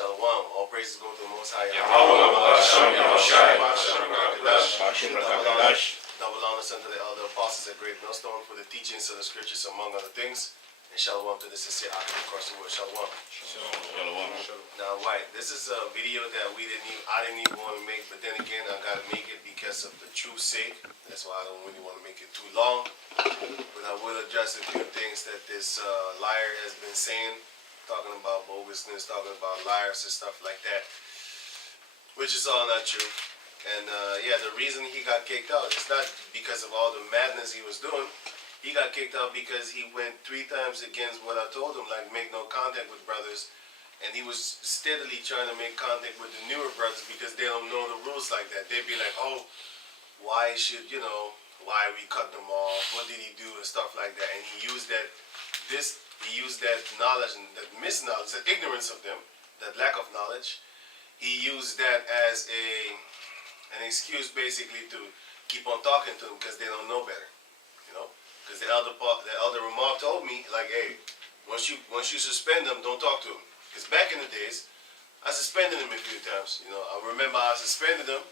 Shalom. All praises go to the Most High. Double honors unto the elder apostles at Great Millstone for the teachings of the scriptures, among other things. And shalom to the sincere active across the world. Shalom. Now, right, this is a video that I didn't even want to make, but then again, I gotta make it because of the truth's sake. That's why I don't really want to make it too long. But I will address a few things that this liar has been saying, talking about bogusness, talking about liars and stuff like that, which is all not true. And yeah, the reason he got kicked out is not because of all the madness he was doing. He got kicked out because he went 3 times against what I told him, like make no contact with brothers. And he was steadily trying to make contact with the newer brothers because they don't know the rules like that. They'd be like, oh, why should, why we cut them off? What did he do? And stuff like that. And he used that knowledge and that misknowledge, that ignorance of them, that lack of knowledge. He used that as an excuse basically to keep on talking to them because they don't know better, Because the elder Ramah told me, like, hey, once you suspend them, don't talk to them. Because back in the days, I suspended them a few times. I remember I suspended them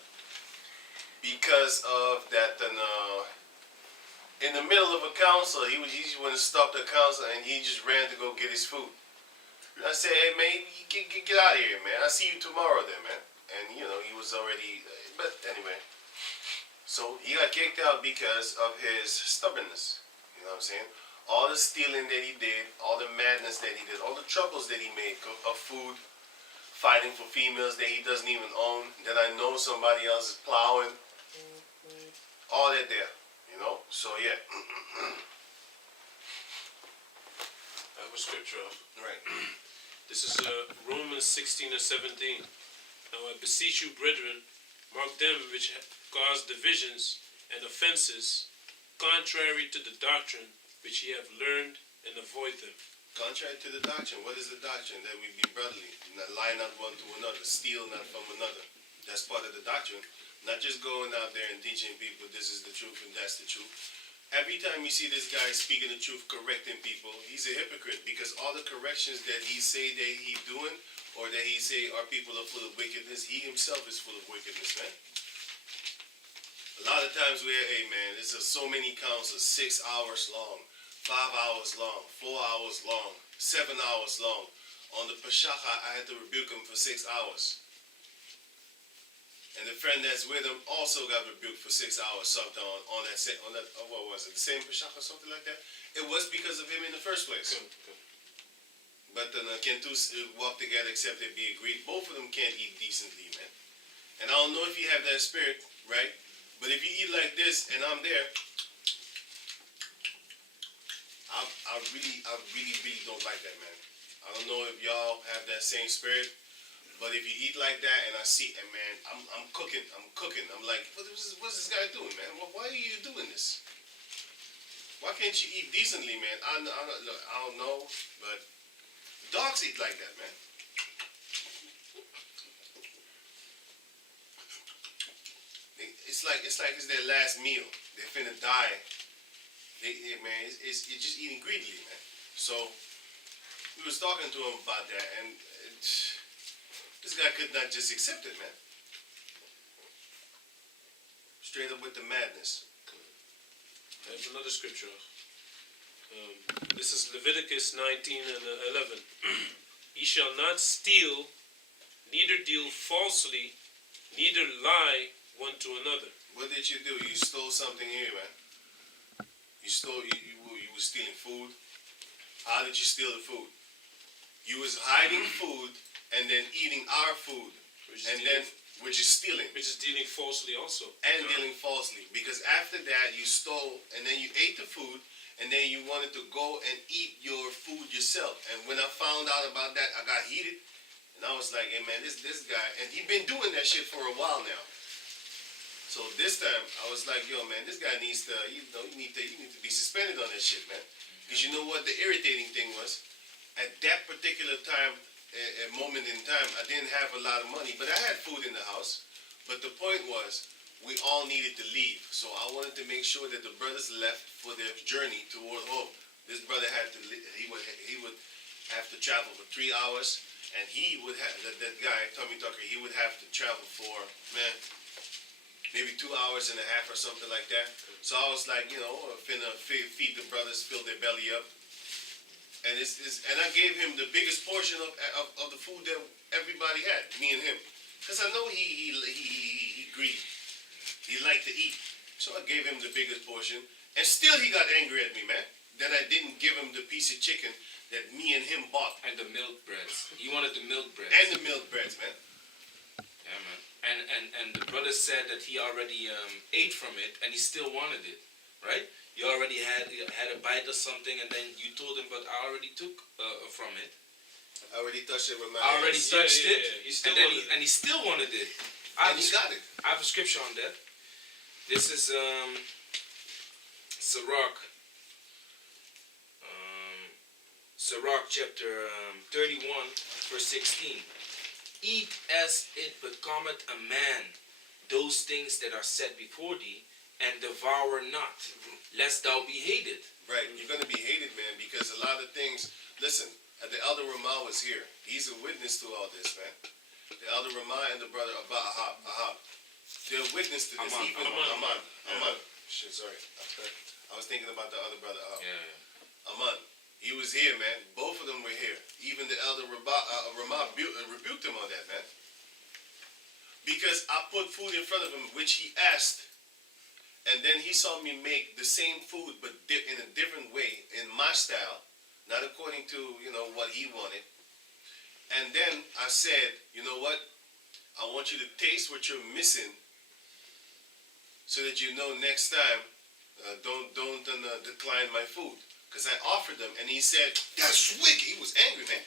because of that. In the middle of a council, he just wouldn't stop the council, and he just ran to go get his food. And I said, hey man, get out of here, man. I'll see you tomorrow then, man. And he was already. But anyway, so he got kicked out because of his stubbornness. You know what I'm saying? All the stealing that he did, all the madness that he did, all the troubles that he made of food, fighting for females that he doesn't even own, that I know somebody else is plowing, all that there, So yeah. I have a scripture. Right. This is Romans 16 and 17. Now I beseech you, brethren, mark them which cause divisions and offenses, contrary to the doctrine which ye have learned, and avoid them. Contrary to the doctrine, what is the doctrine? That we be brotherly, not lie not one to another, steal not from another. That's part of the doctrine. Not just going out there and teaching people this is the truth and that's the truth. Every time you see this guy speaking the truth, correcting people, he's a hypocrite because all the corrections that he say that he's doing or that he say our people are full of wickedness, he himself is full of wickedness, man. A lot of times hey man, there's so many councils, 6 hours long, 5 hours long, 4 hours long, 7 hours long. On the Peshacha, I had to rebuke him for 6 hours. And the friend that's with him also got rebuked for 6 hours, something on that, what was it, the same Peshacha or something like that? It was because of him in the first place. Okay. But can two walk together except they be agreed? Both of them can't eat decently, man. And I don't know if you have that spirit, right? But if you eat like this and I'm there, I really don't like that, man. I don't know if y'all have that same spirit, but if you eat like that and I see, and man, I'm cooking. I'm like, what's this guy doing, man? Why are you doing this? Why can't you eat decently, man? I don't know, but dogs eat like that, man. It's like it's their last meal. They're finna die. Man, it's just eating greedily, man. So we was talking to him about that, and this guy could not just accept it, man. Straight up with the madness. I have another scripture. This is Leviticus 19 and 11. Ye shall not steal, neither deal falsely, neither lie one to another. What did you do? You stole something here, man. You was stealing food. How did you steal the food? You was hiding food and then eating our food, which is stealing. Which is dealing falsely also. And dealing falsely, because after that you stole and then you ate the food and then you wanted to go and eat your food yourself. And when I found out about that, I got heated and I was like, hey man, this guy, and he been doing that shit for a while now. So this time I was like, yo man, this guy needs to, you need to be suspended on that shit, man. Because you know what the irritating thing was? At that particular time, a moment in time, I didn't have a lot of money, but I had food in the house. But the point was, we all needed to leave. So I wanted to make sure that the brothers left for their journey toward home. This brother had to, he would have to travel for 3 hours. and he would have that guy Tommy Tucker. He would have to travel for maybe 2 hours and a half or something like that. So I was like, finna feed the brothers, fill their belly up, and and I gave him the biggest portion of the food that everybody had, me and him, because I know he greedy. He liked to eat, so I gave him the biggest portion, and still he got angry at me, man, that I didn't give him the piece of chicken that me and him bought. And the milk breads. He wanted the milk breads. And the milk breads, man. Yeah, man. And the brother said that he already ate from it, and he still wanted it, right? You already had a bite or something, and then you told him, but I already took from it. I already touched it with my I already hands. touched it, He still and he still wanted it. And he got it. I have a scripture on that. This is Sirach chapter 31, verse 16. Eat as it becometh a man those things that are set before thee, and devour not, lest thou be hated. Right, you're going to be hated, man, because a lot of things. Listen, the elder Ramah was here. He's a witness to all this, man. The elder Ramah and the brother Ahab. They're a witness to this. Aman. Shit, sorry. I was thinking about the other brother. Aman. He was here, man. Both of them were here. Even the elder Ramah rebuked him on that, man. Because I put food in front of him, which he asked. And then he saw me make the same food, but in a different way, in my style. Not according to, what he wanted. And then I said, you know what? I want you to taste what you're missing, so that you know next time, don't decline my food. Because I offered them, and he said, that's wicked. He was angry, man.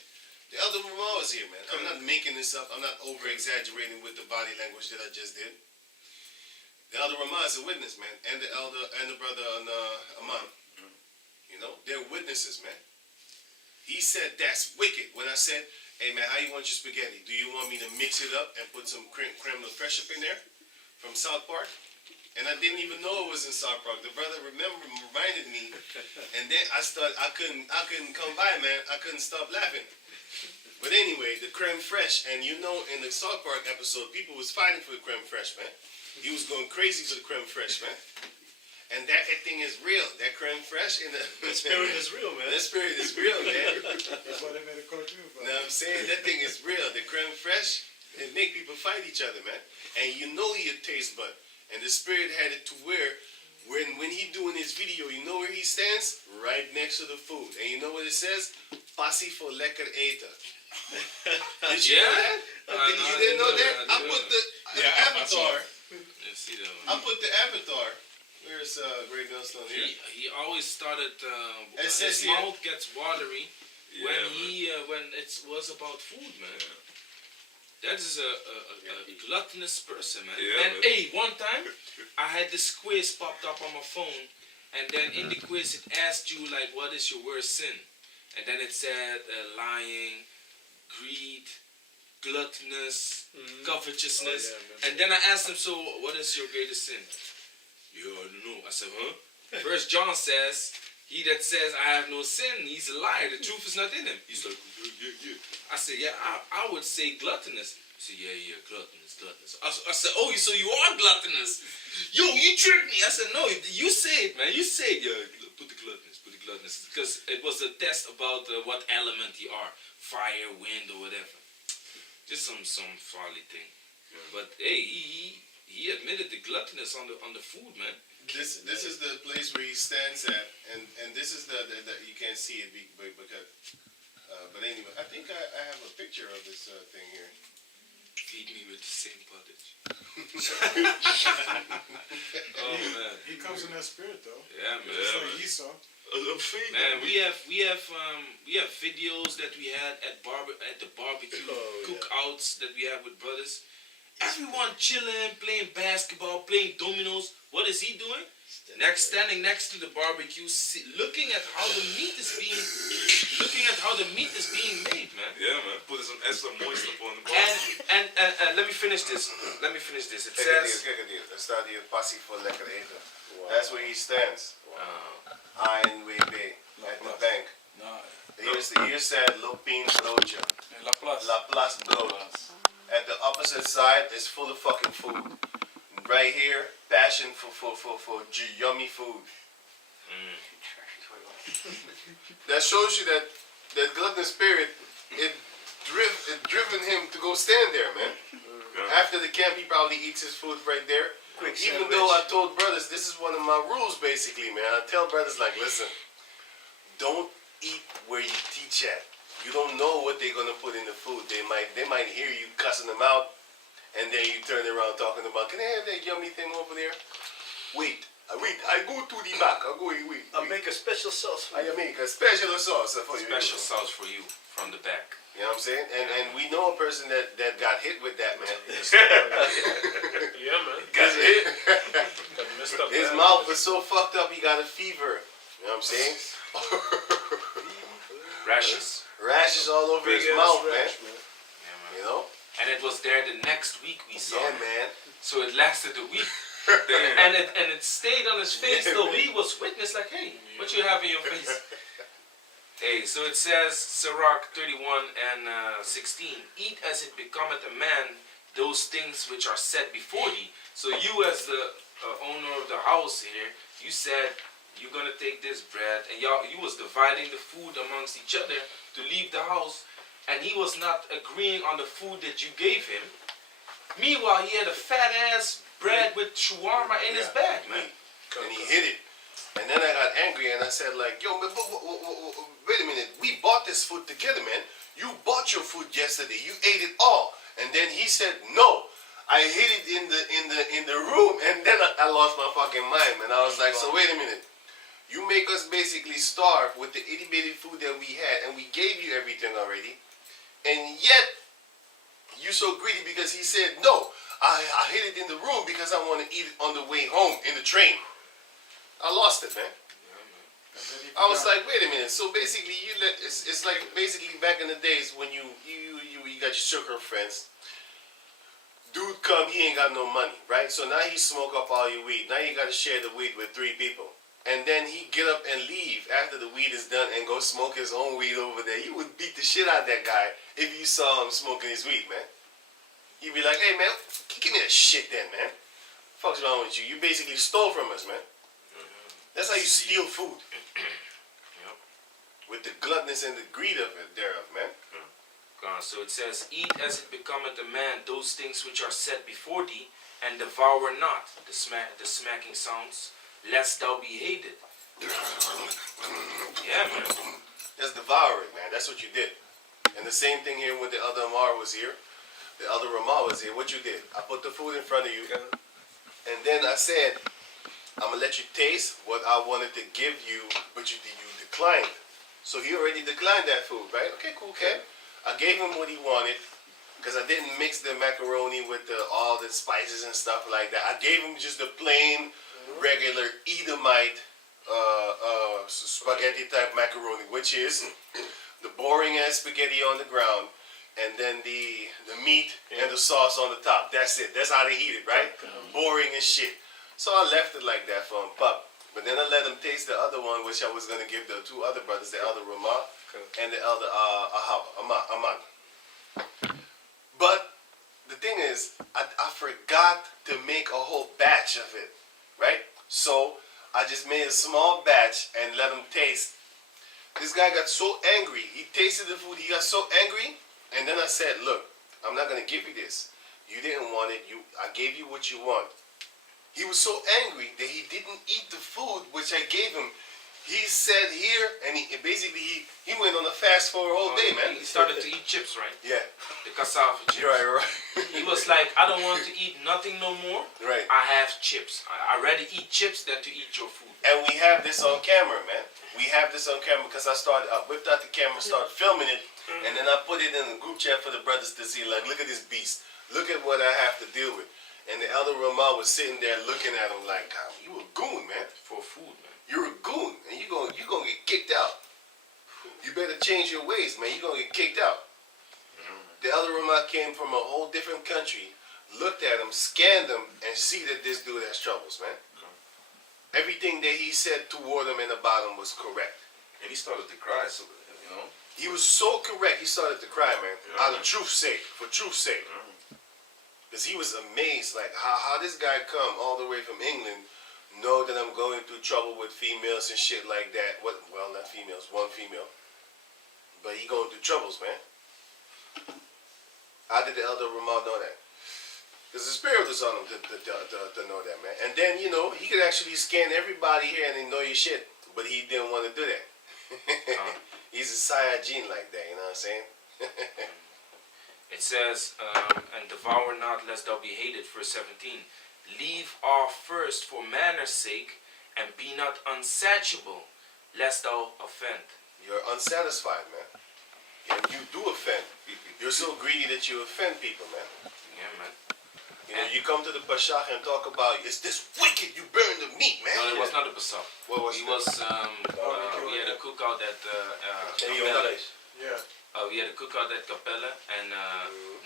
The elder Ramah was here, man. I'm not making this up. I'm not over-exaggerating with the body language that I just did. The elder Ramah is a witness, man, and the brother Aman. They're witnesses, man. He said, that's wicked. When I said, hey, man, how you want your spaghetti? Do you want me to mix it up and put some creme de fraiche up in there from South Park? And I didn't even know it was in South Park. The brother reminded me, and then I couldn't come by, man. I couldn't stop laughing. But anyway, the creme fraiche, and in the South Park episode, people was fighting for the creme fraiche, man. He was going crazy for the creme fraiche, man. And that thing is real. That creme fraiche in the spirit is real, man. That spirit is real, man. That's why they made a cartoon about it. Now I'm saying that thing is real. The creme fraiche, it make people fight each other, man. And he a taste bud. And the spirit had it to where when he doing his video, you know where he stands? Right next to the food. And you know what it says? Passie voor lekker eten. Did you know that? You didn't know that? I put the avatar. See that one. I put the avatar. Where's Great Millstone here? He always started. says his here- mouth gets watery when it was about food, man. That is a gluttonous person, man. Yeah, and man. hey, one time I had this quiz popped up on my phone, and then in the quiz it asked you like, what is your worst sin? And then it said lying, greed, gluttonous, covetousness. And then I asked him, so what is your greatest sin? You don't know. I said, huh? First John says, he that says I have no sin, he's a liar. The truth is not in him. He's like, yeah. I said, yeah, I would say gluttonous. He said, yeah, gluttonous. I said, oh, so you are gluttonous. Yo, you tricked me. I said, no, you say it, man. You say it. Yeah, put the gluttonous. Because it was a test about what element you are. Fire, wind, or whatever. Just some folly thing. Yeah. But hey, he admitted the gluttonous on the food, man. This is the place where he stands at, and this is the you can't see it because but anyway, I think I have a picture of this thing here. Feed me with the same pottage. Oh man, He comes in that spirit though. Yeah, man. Just Yeah, like man. Esau. Man, we have videos that we had at the barbecue cookouts that we have with brothers. Everyone chilling, playing basketball, playing dominoes. What is he doing? Standing next to the barbecue, looking at how the meat is being made, man. Yeah, man. Putting some extra moist up on the bar. And let me finish this. It says. Kijk het hier. Er staat hier passie voor lekker eten. That's where he stands. Wow. ANWB at the bank. Nah. Here said Lopin Bloja. La Place. La Place Bloja. At the opposite side is full of fucking food. Right here, passion for yummy food. That shows you that gluttonous spirit, it driven him to go stand there, man. After the camp, he probably eats his food right there. Even though I told brothers, this is one of my rules, basically, man. I tell brothers, like, listen, don't eat where you teach at. You don't know what they're gonna put in the food. They might hear you cussing them out, and then you turn around talking about, can I have that yummy thing over there? Wait, I go to the back. Wait. I'll make a special sauce for I you. make a special sauce for you. Special sauce for you from the back. You know what I'm saying? And we know a person that got hit with that, man. Yeah, man. Got hit. Got messed up. His bad. mouth was so fucked up, he got a fever. You know what I'm saying? Rashes. Rashes all over Big his ass mouth, rash, man. Yeah, man. You know? And it was there the next week we saw Yeah, him. man. So it lasted a week. and it stayed on his face till we was witness like, hey, what you have in your face? Hey, so it says, Sirach 31 and 16, eat as it becometh a man those things which are set before thee. So you as the owner of the house here, you said you're going to take this bread, and you was dividing the food amongst each other to leave the house, and he was not agreeing on the food that you gave him. Meanwhile, he had a fat ass bread with shawarma in his bag, man. And he hit it. And then I got angry and I said, like, yo, man, wait a minute. We bought this food together, man. You bought your food yesterday. You ate it all. And then he said, no. I hid it in the room. And then I lost my fucking mind, man. I was like, so wait a minute. You make us basically starve with the itty bitty food that we had, and we gave you everything already. And yet, you're so greedy because he said, no, I hid it in the room because I want to eat it on the way home in the train. I lost it, man. I was like, wait a minute. So basically, it's like basically back in the days when you got your sugar friends. Dude come, he ain't got no money, right? So now he smoke up all your weed. Now you got to share the weed with 3 people. And then he get up and leave after the weed is done and go smoke his own weed over there. You would beat the shit out of that guy if you saw him smoking his weed, man. You'd be like, hey, man, give me that shit then, man. Fuck's wrong with you? You basically stole from us, man. That's how you steal food. Yep. With the gluttoness and the greed of it thereof, man. So it says, eat as it becometh a man those things which are set before thee, and devour not the smacking sounds, lest thou be hated. Yeah, man. That's devouring, man. That's what you did. And the same thing here when the other Amar was here. The other Ramah was here. What you did? I put the food in front of you. And then I said, I'm going to let you taste what I wanted to give you, but you declined. So he already declined that food, right? Okay, cool, okay. I gave him what he wanted because I didn't mix the macaroni with all the spices and stuff like that. I gave him just the plain, regular Edomite spaghetti type macaroni, which is the boring ass spaghetti on the ground, and then the meat and the sauce on the top. That's it. That's how they eat it, right? Boring as shit. So I left it like that for him, pup. But then I let him taste the other one, which I was going to give the 2 other brothers, the elder Ramah and the elder Ahmad. But the thing is, I forgot to make a whole batch of it, right? So I just made a small batch and let him taste. This guy got so angry. He tasted the food. He got so angry. And then I said, look, I'm not going to give you this. You didn't want it. I gave you what you want. He was so angry that he didn't eat the food which I gave him. He said here, and he went on a fast for a whole day, man. He started to eat chips, right? Yeah. The cassava chips. Right. He was like, I don't want to eat nothing no more. Right. I have chips. I rather eat chips than to eat your food. And we have this on camera, man. We have this on camera because I whipped out the camera, started filming it, and then I put it in the group chat for the brothers to see, like, look at this beast. Look at what I have to deal with. And the elder Ramah was sitting there looking at him like, God, you a goon, man. For food, man. You're a goon, and you're gonna get kicked out. You better change your ways, man. You're gonna get kicked out. The elder Ramah came from a whole different country, looked at him, scanned him, and see that this dude has troubles, man. Everything that he said toward him and about him was correct. And he started to cry. So, know? He was so correct. He started to cry, man. Yeah, Out of man. truth's sake, for truth's sake. Yeah. Because he was amazed, like, how this guy come all the way from England, know that I'm going through trouble with females and shit like that. What? Well, not females, one female. But he going through troubles, man. How did the elder Ramon know that? Because the spirit was on him to know that, man. And then, you know, he could actually scan everybody here and they know your shit. But he didn't want to do that. He's a Saiyajin like that, you know what I'm saying? It says, and devour not lest thou be hated, verse 17. Leave off first for manners' sake, and be not unsatiable, lest thou offend. You're unsatisfied, man. And you do offend people. You're so greedy that you offend people, man. Yeah, man. You know, you come to the Pashach and talk about, it's this wicked, you burn the meat, man. No, it was not a basar. What was He it? was, we had a cookout at Hey, yo, Capella. nice. Yeah. We had a cookout at Capella, and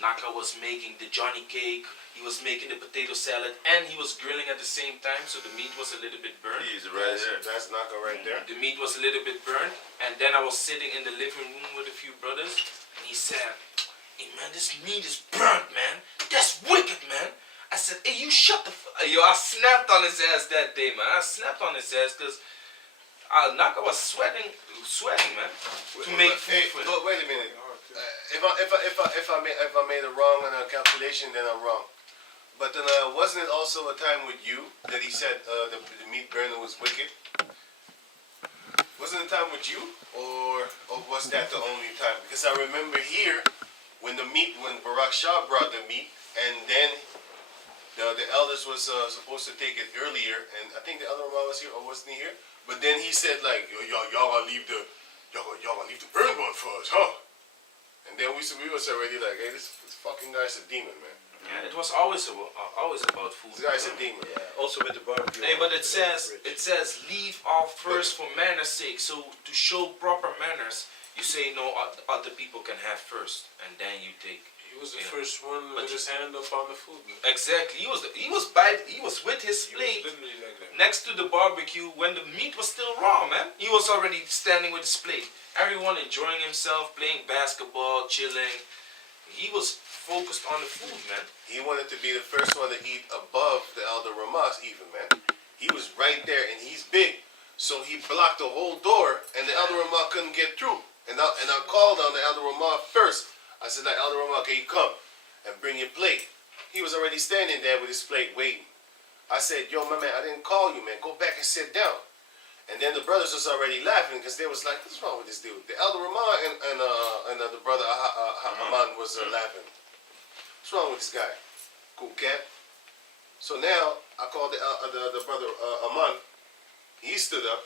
Naka was making the Johnny cake, he was making the potato salad, and he was grilling at the same time, so the meat was a little bit burnt. He's right there. That's Naka right there. The meat was a little bit burnt, and then I was sitting in the living room with a few brothers, and he said, "Hey man, this meat is burnt, man. That's wicked, man." I said, "Hey, you shut the Yo, I snapped on his ass that day, man. I snapped on his ass because Naka was sweating, man, to make food Hey, for him. but wait a minute. If I made a wrong calculation, then I'm wrong. But then wasn't it also a time with you that he said the meat burner was wicked? Wasn't it a time with you, or was that the only time? Because I remember here when Barak Shah brought the meat, and then the elders was supposed to take it earlier, and I think the other one was here, or wasn't he here? But then he said like, y'all gonna leave the burn board for us, huh? And then we was already like, hey, this fucking guy's a demon, man. Yeah, it was always about food. This guy's a demon. Yeah, also with the barbecue. Hey, but it says leave off first for manners' sake. So to show proper manners, you say no, other people can have first, and then you take. He was the Yeah. first one But with his hand up on the food. Man. Exactly. He was with his He was plate literally like that. next to the barbecue when the meat was still raw, man. He was already standing with his plate. Everyone enjoying himself, playing basketball, chilling. He was focused on the food, man. He wanted to be the first one to eat above the elder Ramas, even, man. He was right there, and he's big, so he blocked the whole door, and the elder Ramah couldn't get through. And I called on the elder Ramah first. I said, like, Elder Ramah, can you come and bring your plate? He was already standing there with his plate waiting. I said, yo, my man, I didn't call you, man. Go back and sit down. And then the brothers was already laughing because they was like, what's wrong with this dude? The elder Ramah and the brother Haman was laughing. What's wrong with this guy? Cool cat. So now I called the brother Aman. He stood up.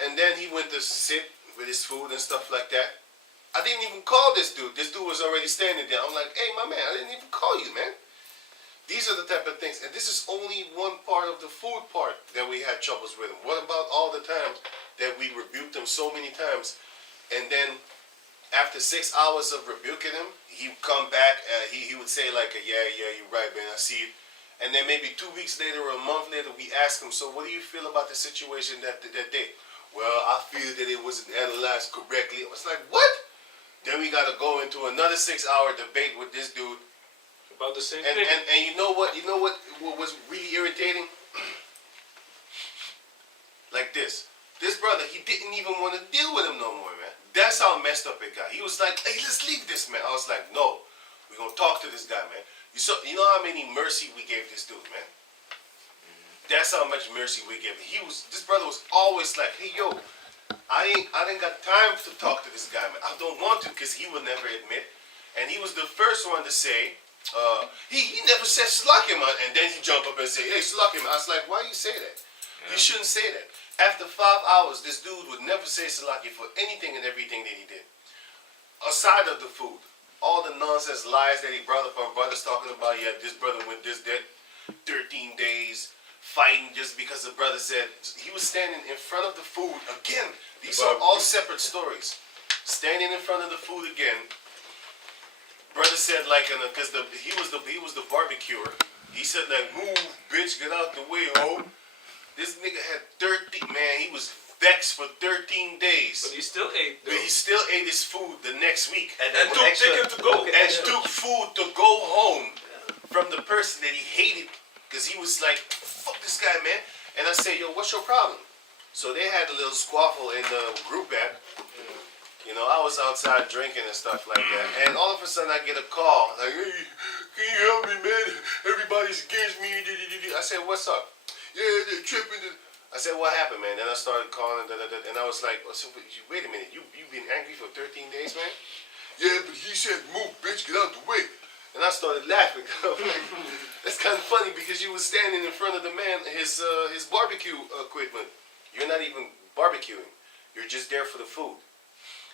And then he went to sit with his food and stuff like that. I didn't even call this dude. This dude was already standing there. I'm like, hey, my man, I didn't even call you, man. These are the type of things. And this is only one part of the food part that we had troubles with him. What about all the times that we rebuked him so many times? And then after 6 hours of rebuking him, he would come back. He would say like, yeah, you're right, man. I see it. And then maybe 2 weeks later or a month later, we ask him, so what do you feel about the situation that day? Well, I feel that it wasn't analyzed correctly. I was like, what? Then we got to go into another 6-hour debate with this dude. About the same And thing. you know what? You know what was really irritating? Like this brother, he didn't even want to deal with him no more, man. That's how messed up it got. He was like, hey, let's leave this, man. I was like, no, we're going to talk to this guy, man. You know how many mercy we gave this dude, man? That's how much mercy we gave him. This brother was always like, hey, yo, I didn't got time to talk to this guy, man. I don't want to, because he would never admit. And he was the first one to say, he never said Slakim, and then he jumped up and said, hey, Slakim. I was like, why you say that? Yeah. You shouldn't say that. After 5 hours, this dude would never say Salaki for anything and everything that he did. Aside of the food, all the nonsense lies that he brought up on brothers talking about, yeah, this brother went this, that, 13 days, fighting just because the brother said, he was standing in front of the food again. These are all separate stories. Standing in front of the food again. Brother said like, because he was the barbecuer. He said like, move, bitch, get out the way, ho. This nigga had 30, man, he was vexed for 13 days. But he still ate. But he still ate his food the next week. And And took ticket to go. and took food to go home from the person that he hated because he was like, fuck this guy, man. And I said, yo, what's your problem? So they had a little squabble in the group back. You know, I was outside drinking and stuff like that. And all of a sudden I get a call. Like, hey, can you help me, man? Everybody's against me. I said, what's up? Yeah, they're tripping. I said, what happened, man? Then I started calling, and I was like, wait a minute, you've been angry for 13 days, man? Yeah, but he said, move, bitch, get out the way. And I started laughing. That's kind of funny because you was standing in front of the man, his barbecue equipment. You're not even barbecuing. You're just there for the food.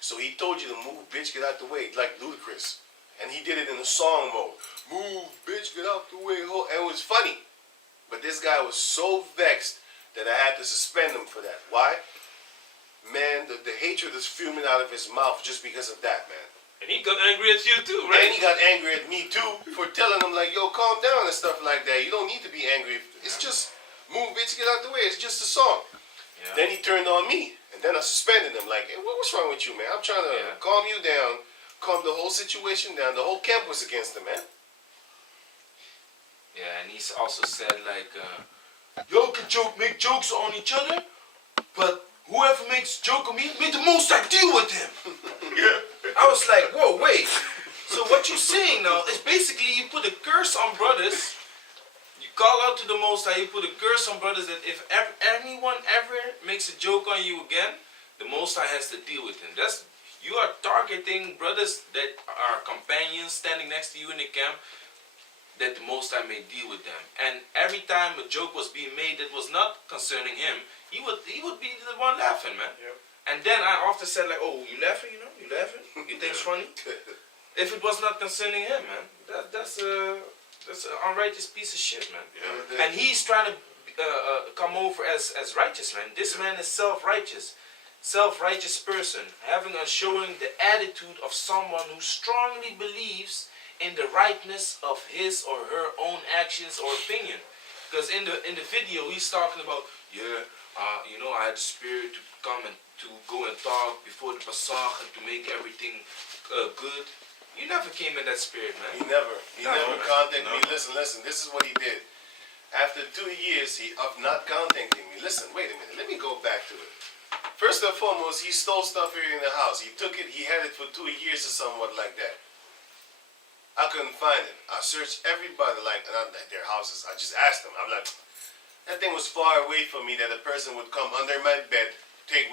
So he told you to move, bitch, get out the way, like Ludacris. And he did it in a song mode. Move, bitch, get out the way. And it was funny. But this guy was so vexed that I had to suspend him for that. Why? Man, the hatred is fuming out of his mouth just because of that, man. And he got angry at you too, right? And he got angry at me too for telling him like, yo, calm down and stuff like that. You don't need to be angry. It's just, move, bitch, get out the way. It's just a song. Yeah. Then he turned on me. And then I suspended him like, hey, what's wrong with you, man? I'm trying to calm you down, calm the whole situation down. The whole camp was against him, man. Yeah, and he's also said like, y'all can make jokes on each other, but whoever makes a joke on me, may the most I deal with him. I was like, whoa, wait. So what you're saying now is basically you put a curse on brothers. You call out to the Most High, you put a curse on brothers that if anyone ever makes a joke on you again, the Most High has to deal with him. You are targeting brothers that are companions standing next to you in the camp, that the Most High may deal with them. And every time a joke was being made that was not concerning him, he would be the one laughing, man. Yep. And then I often said like, oh, you laughing, you know? You laughing? You think it's funny? If it was not concerning him, man, that's an unrighteous piece of shit, man. Yeah. And he's trying to come over as righteous, man. This man is self-righteous person, showing the attitude of someone who strongly believes in the rightness of his or her own actions or opinion. Because in the video, he's talking about, I had the spirit to come and to go and talk before the Passach and to make everything good. You never came in that spirit, man. He never contacted me. No. Listen, this is what he did. After 2 years of not contacting me, listen, wait a minute, let me go back to it. First and foremost, he stole stuff here in the house. He took it, he had it for 2 years or somewhat like that. I couldn't find it. I searched everybody, like their houses. I just asked them. I'm like, that thing was far away from me that a person would come under my bed, take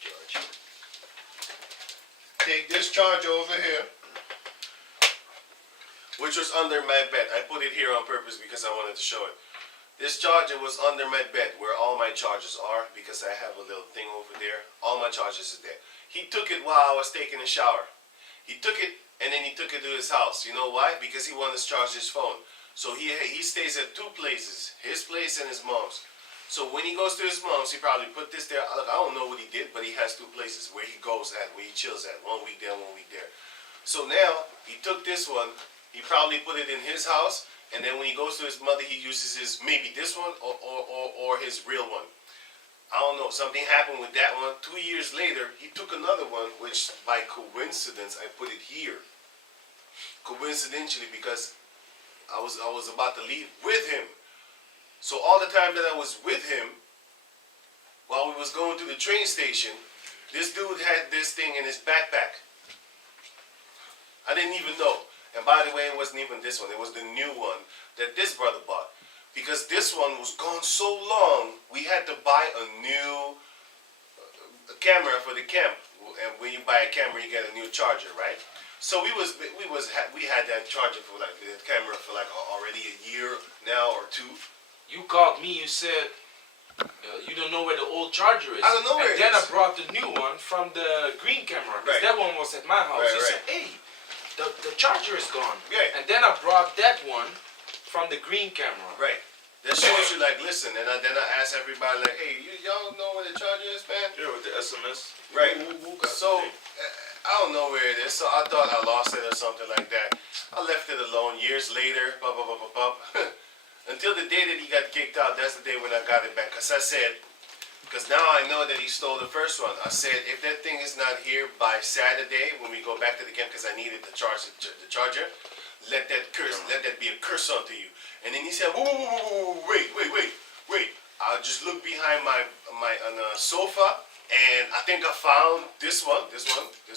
George. Take this charger over here, which was under my bed. I put it here on purpose because I wanted to show it. This charger was under my bed where all my chargers are because I have a little thing over there. All my chargers is there. He took it while I was taking a shower. He took it and then he took it to his house. You know why? Because he wanted to charge his phone. So he stays at 2 places, his place and his mom's. So when he goes to his mom's, he probably put this there. Look, I don't know what he did, but he has 2 places where he goes at, where he chills at. 1 week there, 1 week there. So now he took this one. He probably put it in his house. And then when he goes to his mother, he uses his, maybe this one or his real one. I don't know. Something happened with that one. 2 years later, he took another one, which by coincidence, I put it here. Coincidentally, because I was about to leave with him. So all the time that I was with him, while we was going to the train station, this dude had this thing in his backpack. I didn't even know. And by the way, it wasn't even this one. It was the new one that this brother bought. Because this one was gone so long, we had to buy a new camera for the camp. And when you buy a camera, you get a new charger, right? So we had that charger for like the camera for like already a year now or 2. You called me, you said, you don't know where the old charger is. I don't know where and it then is. I brought the new one from the green camera. Because Right. that one was at my house. Right, He right. said, hey, the charger is gone. Yeah. And then I brought that one from the green camera. Right. That shows you like, listen, and then I asked everybody like, hey, y'all know where the charger is, man? Yeah, with the SMS. Right. Who got So, the thing? I don't know where it is, so I thought I lost it or something like that. I left it alone. Years later, Until the day that he got kicked out, that's the day when I got it back. Because I said, because now I know that he stole the first one. I said, if that thing is not here by Saturday, when we go back to the camp, because I needed to charge the charger, let that be a curse unto you. And then he said, whoa, wait. I just looked behind my on the sofa, and I think I found this one. This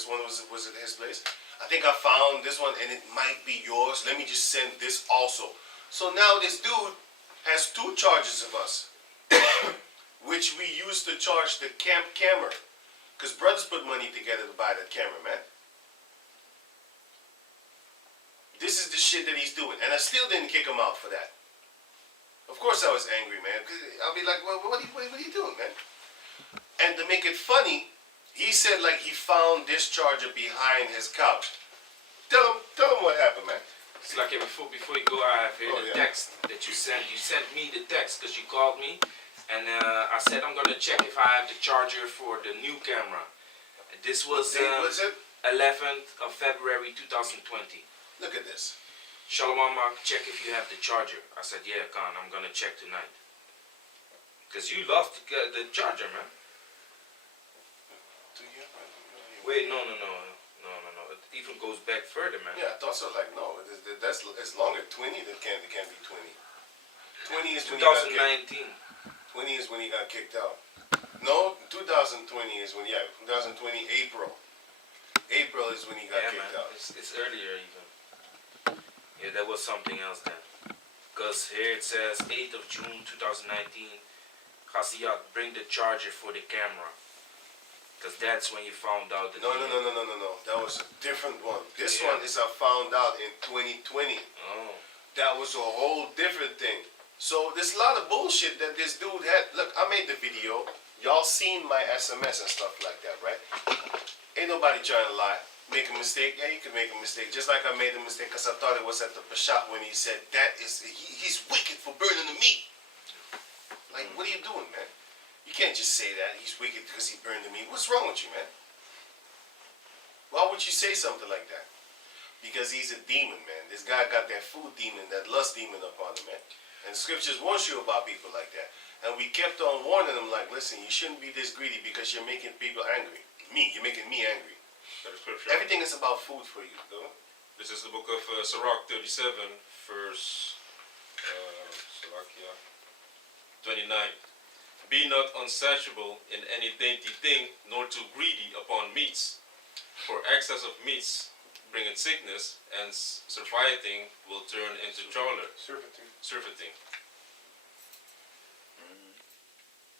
one was at his place. I think I found this one, and it might be yours. Let me just send this also. So now this dude has 2 charges of us. Which we use to charge the camp camera. Because brothers put money together to buy that camera, man. This is the shit that he's doing. And I still didn't kick him out for that. Of course I was angry, man. Because I'll be like, well, what are you doing, man? And to make it funny, he said like he found this charger behind his couch. Tell him what happened, man. It's like before you go, I have here the text that you sent. You sent me the text because you called me. And I said I'm gonna check if I have the charger for the new camera. This was What's it? 11th of February 2020. Look at this. Shalom, Mark, check if you have the charger. I said, yeah, Khan, I'm gonna check tonight. Because you lost the charger, man. Wait, no. It even goes back further, man. Yeah, I thought so. Like, no, that's it's longer. 20 that can't be 20. 20 is when he got kicked. 2019. 20 is when he got kicked out. No, 2020 is when, 2020 April. April is when he got kicked out. It's earlier even. Yeah, that was something else then. Because here it says 8th of June 2019, Hasiyat, bring the charger for the camera. Because that's when you found out that. No. That was a different one. This Yeah. one is I found out in 2020. Oh. That was a whole different thing. So there's a lot of bullshit that this dude had. Look, I made the video. Y'all seen my SMS and stuff like that, right? Ain't nobody trying to lie. Make a mistake. Yeah, you can make a mistake. Just like I made a mistake because I thought it was at the Peshat when he said, he's wicked for burning the meat. Like, what are you doing, man? You can't just say that. He's wicked because he burned the meat. What's wrong with you, man? Why would you say something like that? Because he's a demon, man. This guy got that food demon, that lust demon upon him, man. And the scriptures warns you about people like that. And we kept on warning them like, listen, you shouldn't be this greedy because you're making people angry. You're making me angry. That is scripture. Everything is about food for you, though. This is the book of Sirach 37, verse 29. Be not unsatiable in any dainty thing, nor too greedy upon meats. For excess of meats bringeth sickness, and surfeiting will turn into choler. Surfeiting.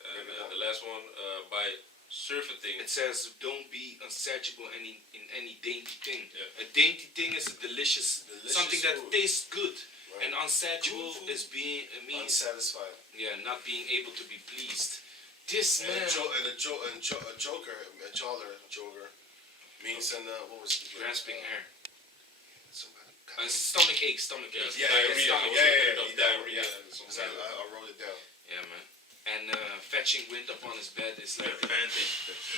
And the last one, by surfeiting. It says, don't be unsatiable in any dainty thing. Yeah. A dainty thing is a delicious something that food. tastes good. Right. And unsatiable Good food. is means Unsatisfied. not being able to be pleased. This And man, a choker means what was it? grasping air. Somebody. Stomach ache. Yeah, Diarrhea. I wrote it down. Yeah, man. And fetching wind upon his bed is like Panting.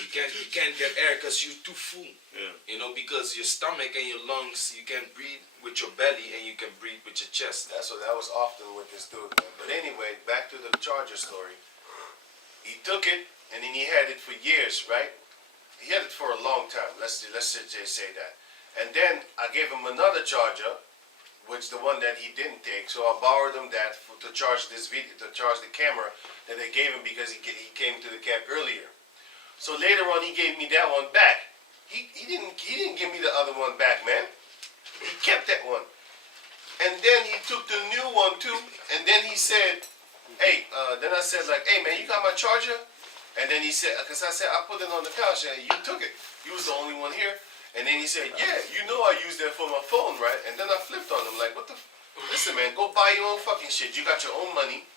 you can't get air because you're too full. Yeah. You know, because your stomach and your lungs, you can breathe with your belly and you can breathe with your chest. That was often with this dude, man. But anyway, back to the charger story. He took it and then he had it for years, right? He had it for a long time. Let's just say that. And then I gave him another charger, which the one that he didn't take. So I borrowed him that to charge this video, to charge the camera that they gave him because he came to the camp earlier. So later on, he gave me that one back. He didn't give me the other one back, man. He kept that one. And then he took the new one too. And then he said, hey, then I said like, hey man, you got my charger? And then he said, because I said, I put it on the couch and you took it. You was the only one here. And then he said, yeah, you know I used that for my phone, right? And then I flipped on him like, what the listen man, go buy your own fucking shit. You got your own money.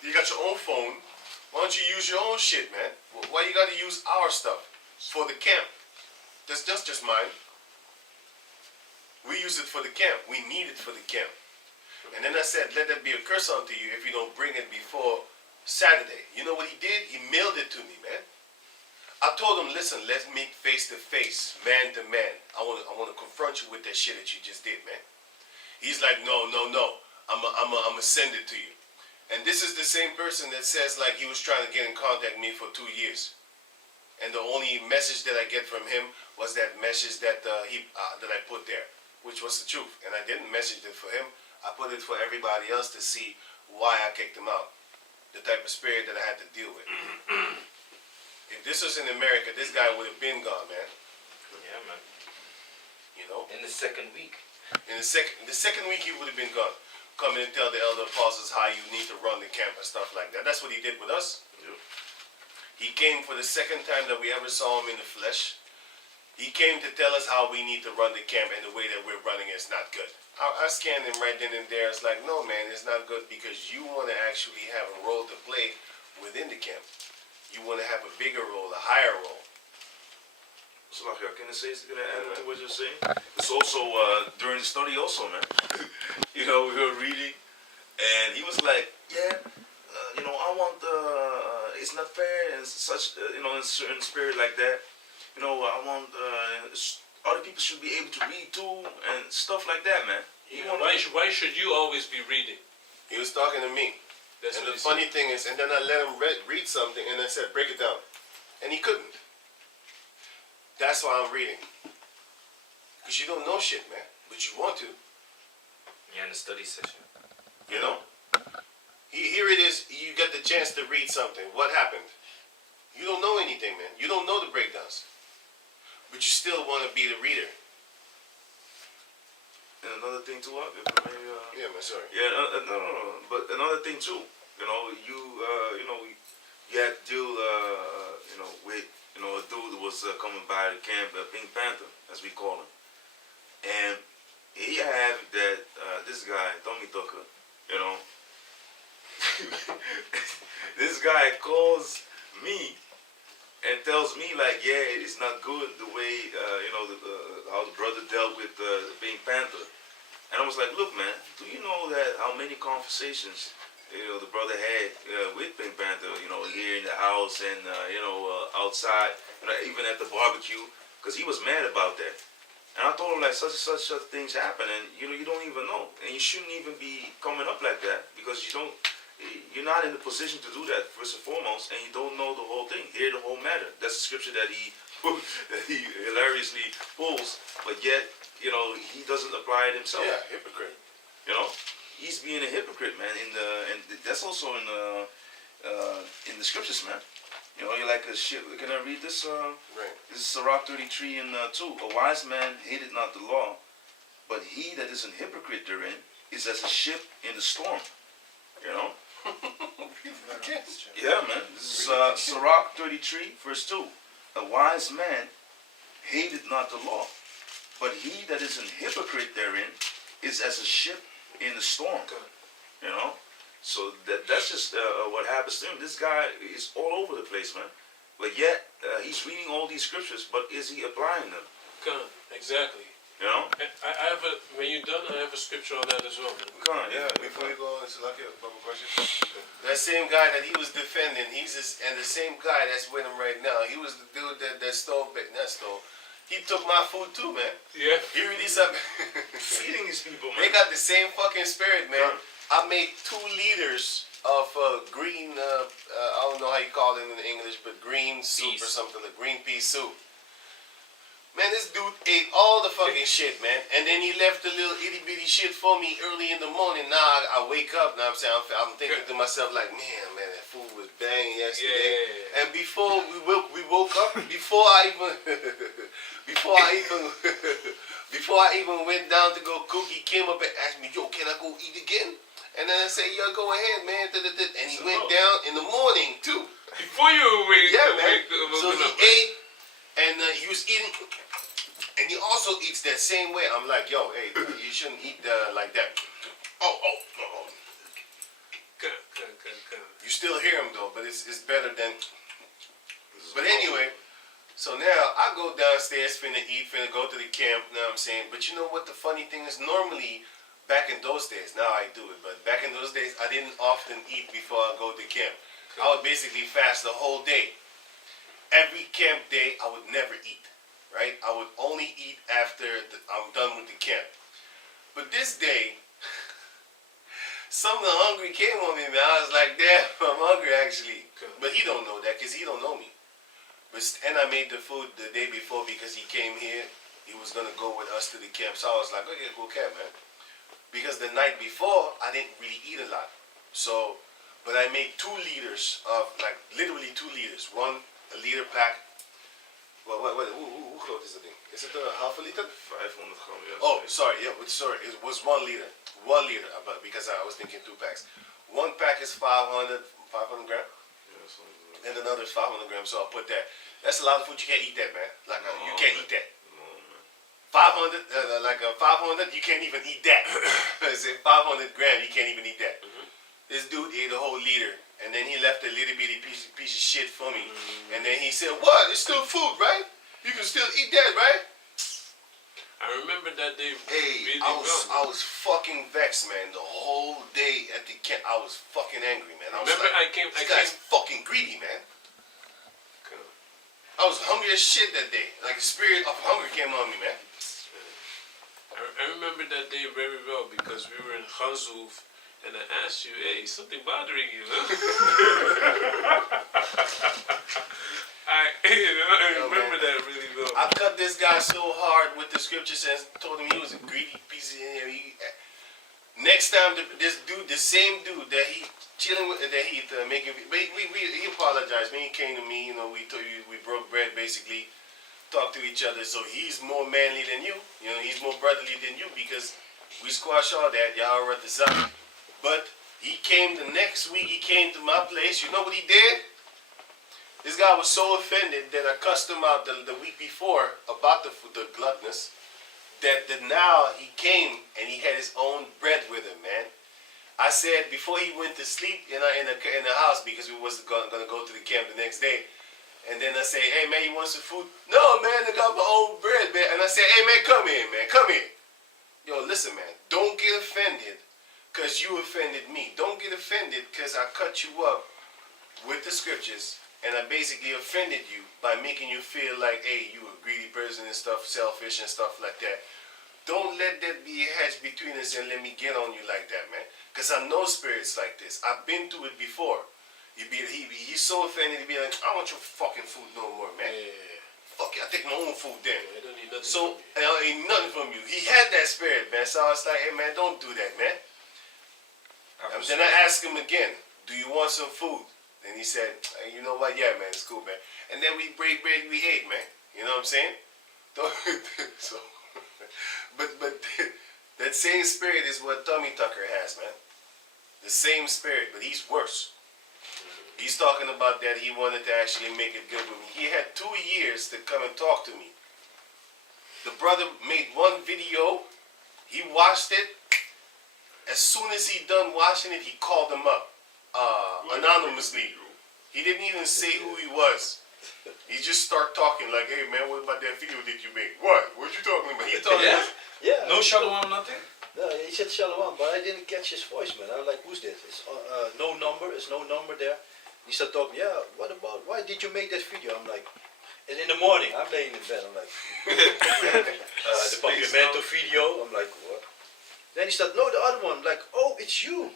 You got your own phone. Why don't you use your own shit, man? Why you gotta use our stuff for the camp? That's just mine. We use it for the camp. We need it for the camp. And then I said, let that be a curse unto you if you don't bring it before Saturday. You know what he did? He mailed it to me, man. I told him, listen, let's meet face to face, man to man. I want to confront you with that shit that you just did, man. He's like, no, I'm gonna send it to you. And this is the same person that says like he was trying to get in contact with me for 2 years. And the only message that I get from him was that message that that I put there, which was the truth. And I didn't message it for him. I put it for everybody else to see why I kicked him out. The type of spirit that I had to deal with. If this was in America, this guy would have been gone, man. Yeah, man. You know? In the second week. In the second week, he would have been gone. Come in and tell the elder apostles how you need to run the camp and stuff like that. That's what he did with us. Yep. He came for the second time that we ever saw him in the flesh. He came to tell us how we need to run the camp, and the way that we're running is not good. I scanned him right then and there. It's like, no, man, it's not good because you want to actually have a role to play within the camp. You want to have a bigger role, a higher role. Slagia, can I say, can I add to what you're saying? It's also during the study also, man. You know, we were reading, and he was like, yeah, you know, I want it's not fair and such, you know, in a certain spirit like that. You know, I want other people should be able to read too and stuff like that, man. Yeah, why should you always be reading? He was talking to me. That's And what the he funny thing is, and then I let him read something, and I said, break it down. And he couldn't. That's why I'm reading. Because you don't know shit, man. But you want to. Yeah, in the study session. You know? Here it is, you get the chance to read something. What happened? You don't know anything, man. You don't know the breakdowns. But you still want to be the reader. And another thing too, if I may, Yeah, man, sorry. yeah, no. But another thing too, you know, you know, you had to deal, you know, with, you know, a dude that was coming by the camp, Pink Panther, as we call him. And he had that, this guy, Tommy Tucker, you know, this guy calls me and tells me like, yeah, it's not good the way, you know, how the brother dealt with the Pink Panther. And I was like, look, man, do you know that how many conversations, you know, the brother had with Pink Panther, you know, here in the house and, you know, outside, you know, even at the barbecue, because he was mad about that. And I told him like such things happen, and you know, you don't even know, and you shouldn't even be coming up like that because you're not in the position to do that first and foremost, and you don't know the whole thing, hear the whole matter. That's the scripture that he hilariously pulls, but yet, you know, he doesn't apply it himself. Yeah, hypocrite. You know, he's being a hypocrite, man. And that's also in the scriptures, man. You know, you're like a shit. Can I read this? Right. This is Sirach 33 and 2. A wise man hated not the law, but he that is an hypocrite therein is as a ship in the storm. You know? Yeah, man. This is Sirach 33, verse 2. A wise man hated not the law, but he that is an hypocrite therein is as a ship in the storm. You know? So that's just what happens to him. This guy is all over the place, man. But yet, he's reading all these scriptures, but is he applying them? Exactly. You know? I have when you're done, I have a scripture on that as well, man. Yeah, before you go on, it's like a question. That same guy that he was defending, and the same guy that's with him right now, he was the dude that stole, he took my food too, man. Yeah. He really something. Feeding these people, man. They got the same fucking spirit, man. I made 2 liters of green, I don't know how you call it in English, but green soup or something, a green pea soup. Man, this dude ate all the fucking shit, man. And then he left a little itty bitty shit for me early in the morning. Now I wake up, now I'm thinking to myself like, man, that food was banging yesterday. Yeah. And before we woke up, before I even went down to go cook, he came up and asked me, yo, can I go eat again? And then I said, yo, go ahead, man. And he went down in the morning too. Before you awake, Yeah, man. So he up. ate, and he was eating, and he also eats that same way. I'm like, yo, hey, you shouldn't eat like that. Oh. You still hear him though, but it's better than. But anyway, so now I go downstairs, finna go to the camp. Know what I'm saying? But you know what the funny thing is? Normally, back in those days, now I do it, but back in those days, I didn't often eat before I go to camp. I would basically fast the whole day. Every camp day, I would never eat, right? I would only eat after I'm done with the camp. But this day, something hungry came on me, man. I was like, damn, I'm hungry actually. But he don't know that because he don't know me. And I made the food the day before because he came here. He was gonna go with us to the camp. So I was like, okay, cool camp, man. Because the night before, I didn't really eat a lot. So, but I made 2 liters of, like, literally 2 liters. One, a liter pack. Who closed this thing? Is it a half a liter? 500 gram, yes. Oh, sorry, yeah, sorry. It was 1 liter. 1 liter, because I was thinking 2 packs. One pack is 500 gram, Yeah, something like and another is 500 grams. So I'll put that. That's a lot of food. You can't eat that, man. Like, you can't eat that. no, man. 500, like a 500, you can't even eat that. I said 500 grams, you can't even eat that. This dude ate a whole liter, and then he left a little bitty piece of shit for me. And then he said, "What? It's still food, right? You can still eat that, right?" I remember that day Hey, really I well. was fucking vexed, man. The whole day at the camp, I was fucking angry, man. I was Remember, like, this guy's fucking greedy, man. I was hungry as shit that day. Like the spirit of hunger came on me, man. I remember that day very well because we were in Ganzhoef and I asked you, hey, is something bothering you, huh? I remember that really well. I cut this guy so hard with the scriptures and told him he was a greedy piece of next time, this dude, the same dude that he chilling with, that he making, he apologized. Man, he came to me, you know, we broke bread basically, talked to each other. So he's more manly than you, you know, he's more brotherly than you because we squash all that. Y'all are at the side. But he came the next week. He came to my place. You know what he did? This guy was so offended that I cussed him out the week before about the gluttonous. That now he came and he had his own bread with him, man. I said before he went to sleep in the house because we was gonna go to the camp the next day, and then I say, "Hey man, you want some food?" "No man, I got my own bread, man." And I said, "Hey man, come here, man, come here." Yo, listen, man, don't get offended because you offended me. Don't get offended because I cut you up with the scriptures and I basically offended you by making you feel like, hey, you a greedy person and stuff, selfish and stuff like that. Don't let that be a hedge between us and let me get on you like that, man. Because I know spirits like this. I've been through it before. He's so offended, he'd be like, "I don't want your fucking food no more, man. Fuck it, I take my own food then." I don't need nothing So, from you. ain't nothing from you. He had that spirit, man. So I was like, hey, man, don't do that, man. And then I asked him again, "Do you want some food?" And he said, "Hey, you know what? Yeah, man, it's cool, man." And then we break bread, we ate, man. You know what I'm saying? So, but that same spirit is what Tommy Tucker has, man. The same spirit, but he's worse. He's talking about that he wanted to actually make it good with me. He had 2 years to come and talk to me. The brother made one video. He watched it. As soon as he done watching it, he called him up anonymously. He didn't even say who he was. He just start talking like, "Hey man, what about that video that you made? What you talking about?" He talking. Yeah? Yeah. No shalom, nothing? No, he said shalom, but I didn't catch his voice, man. I was like, "Who's this?" It's no number. It's no number there. He started talking. Yeah. What about? Why did you make that video? I'm like, and in the morning, I'm laying in bed. I'm like, the Pacamento video. I'm like, what? Then he started. No, the other one. I'm like, oh, it's you.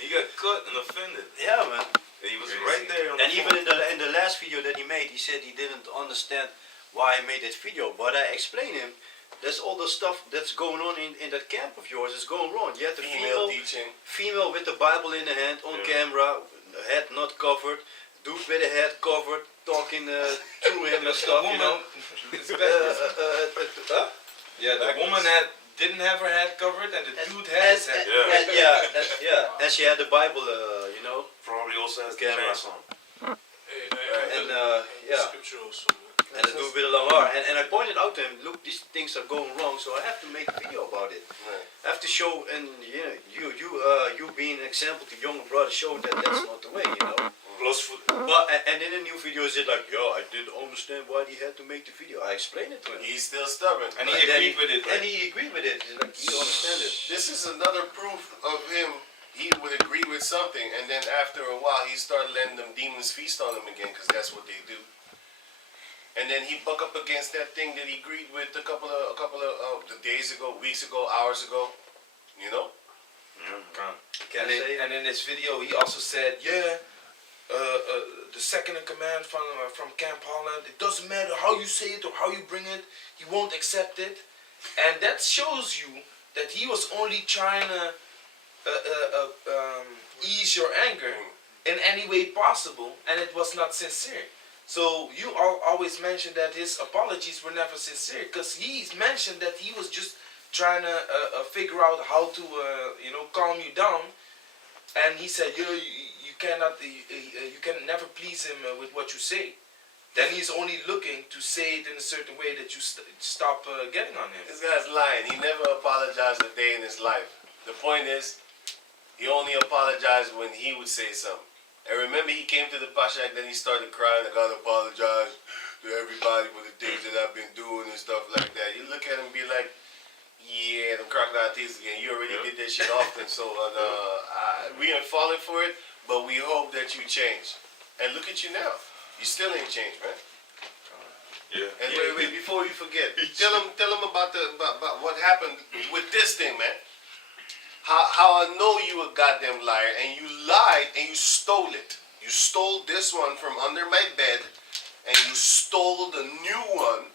He got cut and offended. Yeah, man. He was right there on And the even phone. in the last video that he made, he said he didn't understand why I made that video. But I explained him. There's all the stuff that's going on in that camp of yours is going wrong. You had the Female teaching. female with the Bible in the hand on camera, head not covered, dude with the head covered, talking through him and stuff, you know. Yeah, the woman didn't have her head covered and the dude had his head. And she had the Bible, you know. Probably also has the Camera. pants on. Hey, I And have yeah. scripture also. And the dude with a long hair. And I pointed out to him, look, these things are going wrong, so I have to make a video about it. Right. I have to show, and you being an example to younger brothers, show that that's not the way, you know. Plus, But and in the new video, is it like, yo, I didn't understand why he had to make the video. I explained it to him. He's still stubborn. And he And then agreed with it. And he agreed with it. He's like, you understand it. This is another proof of him. He would agree with something, and then after a while, he started letting them demons feast on him again, because that's what they do. and then he buck up against that thing that he agreed with a couple of the days ago, weeks ago, hours ago. You know. And in this video, he also said, yeah, the second in command from Camp Holland, it doesn't matter how you say it or how you bring it, he won't accept it. And that shows you that he was only trying to ease your anger in any way possible, and it was not sincere. So you always mentioned that his apologies were never sincere, because he's mentioned that he was just trying to figure out how to calm you down, and he said you can never please him with what you say. Then he's only looking to say it in a certain way that you stop getting on him. This guy's lying. He never apologized a day in his life. The point is, he only apologized when he would say something. And remember, he came to the Pashak, then he started crying. I gotta apologize to everybody for the things that I've been doing and stuff like that. You look at him and be like, yeah, them crocodile tears again. You already did that shit often, so we ain't falling for it, but we hope that you change. And look at you now. You still ain't changed, man. Yeah. And wait, before you forget, tell them about what happened with this thing, man. How I know you a goddamn liar, and you lied and you stole it. You stole this one from under my bed, and you stole the new one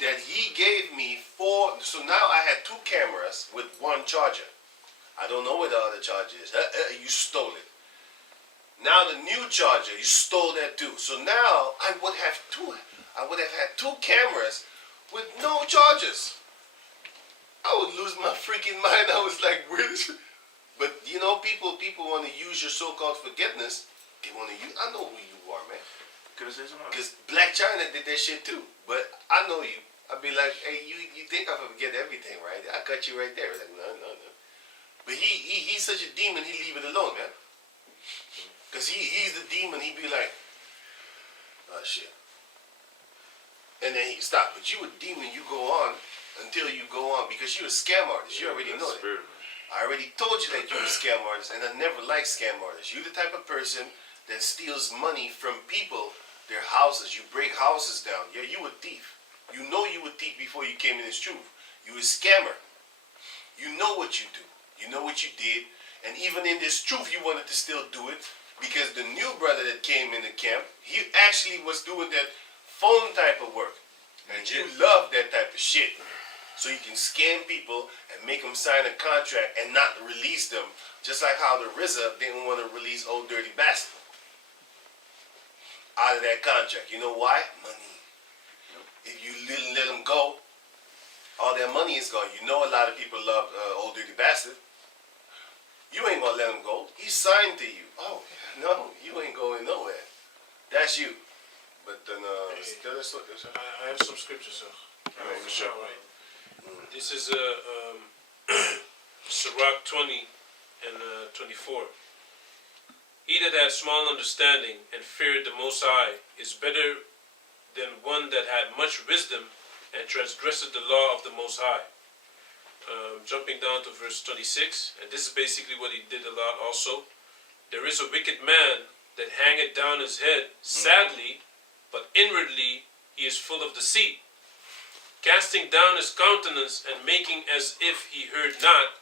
that he gave me for. So now I had 2 cameras with 1 charger. I don't know where the other charger is. You stole it. Now the new charger, you stole that too. So now I would have had 2 cameras with no chargers. I would lose my freaking mind. I was like, where is it? But you know, people want to use your so-called forgiveness. They want to use. I know who you are, man. Could I say something? Because Black China did that shit too. But I know you. I'd be like, hey, you think I forget everything, right? I cut you right there. Like, no. But he's such a demon. He leave it alone, man. Because he's the demon. He'd be like, oh, shit. And then he'd stop. But you a demon. You go on until you go on. Because you're a scam artist. You already know that. I already told you that you're a scam artist. And I never liked scam artists. You're the type of person that steals money from people, their houses. You break houses down. Yeah, you a thief. You know you a thief before you came in this truth. You a scammer. You know what you do. You know what you did. And even in this truth, you wanted to still do it. Because the new brother that came in the camp, he actually was doing that phone type of work. And you love that type of shit. So you can scam people and make them sign a contract and not release them. Just like how the RZA didn't want to release Old Dirty Bastard out of that contract. You know why? Money. If you didn't let them go, all their money is gone. You know a lot of people love Old Dirty Bastard. You ain't gonna let him go. He signed to you. Oh, no, you ain't going nowhere. That's you. But then, I have some scriptures, sir. For sure, right? This is Sirach 20 and 24. He that had small understanding and feared the Most High is better than one that had much wisdom and transgressed the law of the Most High. Jumping down to verse 26, and this is basically what he did a lot also. There is a wicked man that hangeth down his head sadly, but inwardly he is full of deceit. Casting down his countenance and making as if he heard not,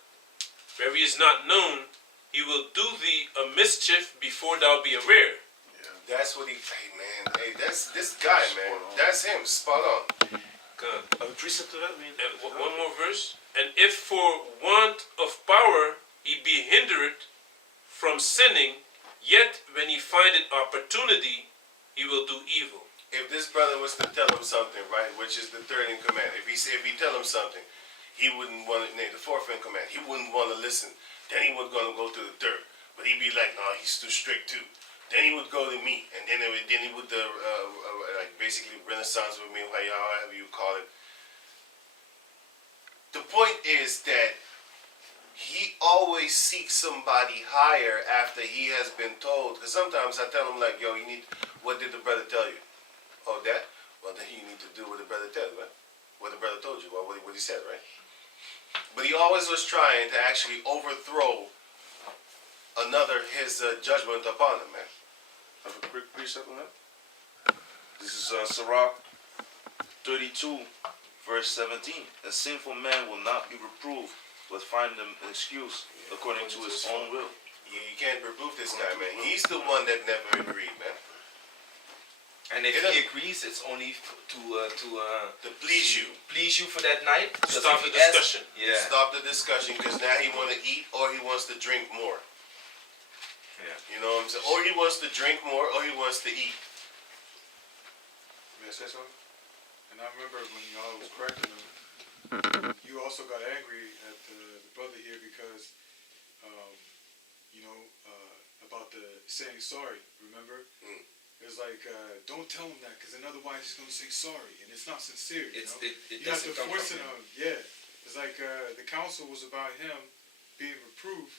where he is not known, he will do thee a mischief before thou be aware. Yeah. That's what hey man, hey, that's this guy, man. That's him, spot on. Good. A precept to that, I mean. And one more verse. And if for want of power he be hindered from sinning, yet when he findeth opportunity, he will do evil. If this brother was to tell him something, right, which is the 3rd in command, if he tell him something, he wouldn't want to name the 4th in command. He wouldn't want to listen. Then he would gonna go to the 3rd, but he'd be like, no, he's too strict too. Then he would go to me, and then he would like basically Renaissance with me, however you call it. The point is that he always seeks somebody higher after he has been told. Because sometimes I tell him like, yo, what did the brother tell you? Oh, that? Well, then you need to do what the brother tells you, right? What the brother told you, what he said, right? But he always was trying to actually overthrow his judgment upon him, man. Have a quick precept on that? This is Sirach 32, verse 17. A sinful man will not be reproved, but find an excuse according to his own will. You can't reprove this guy, man. He's the one that never agreed, man. And if he agrees, it's only To please you. please you for that night. Because Stop if the he asks- discussion. Yeah. Stop the discussion because now he want to eat or he wants to drink more. Yeah. You know what I'm saying? Or he wants to drink more or he wants to eat. May I say something? And I remember when y'all was correcting him, you also got angry at the brother here because, about the saying sorry. Remember? Mm. It was like, don't tell him that because then otherwise he's going to say sorry, and it's not sincere. You know? It You have doesn't to come force from it him. on. Yeah, it's like the council was about him being reproved,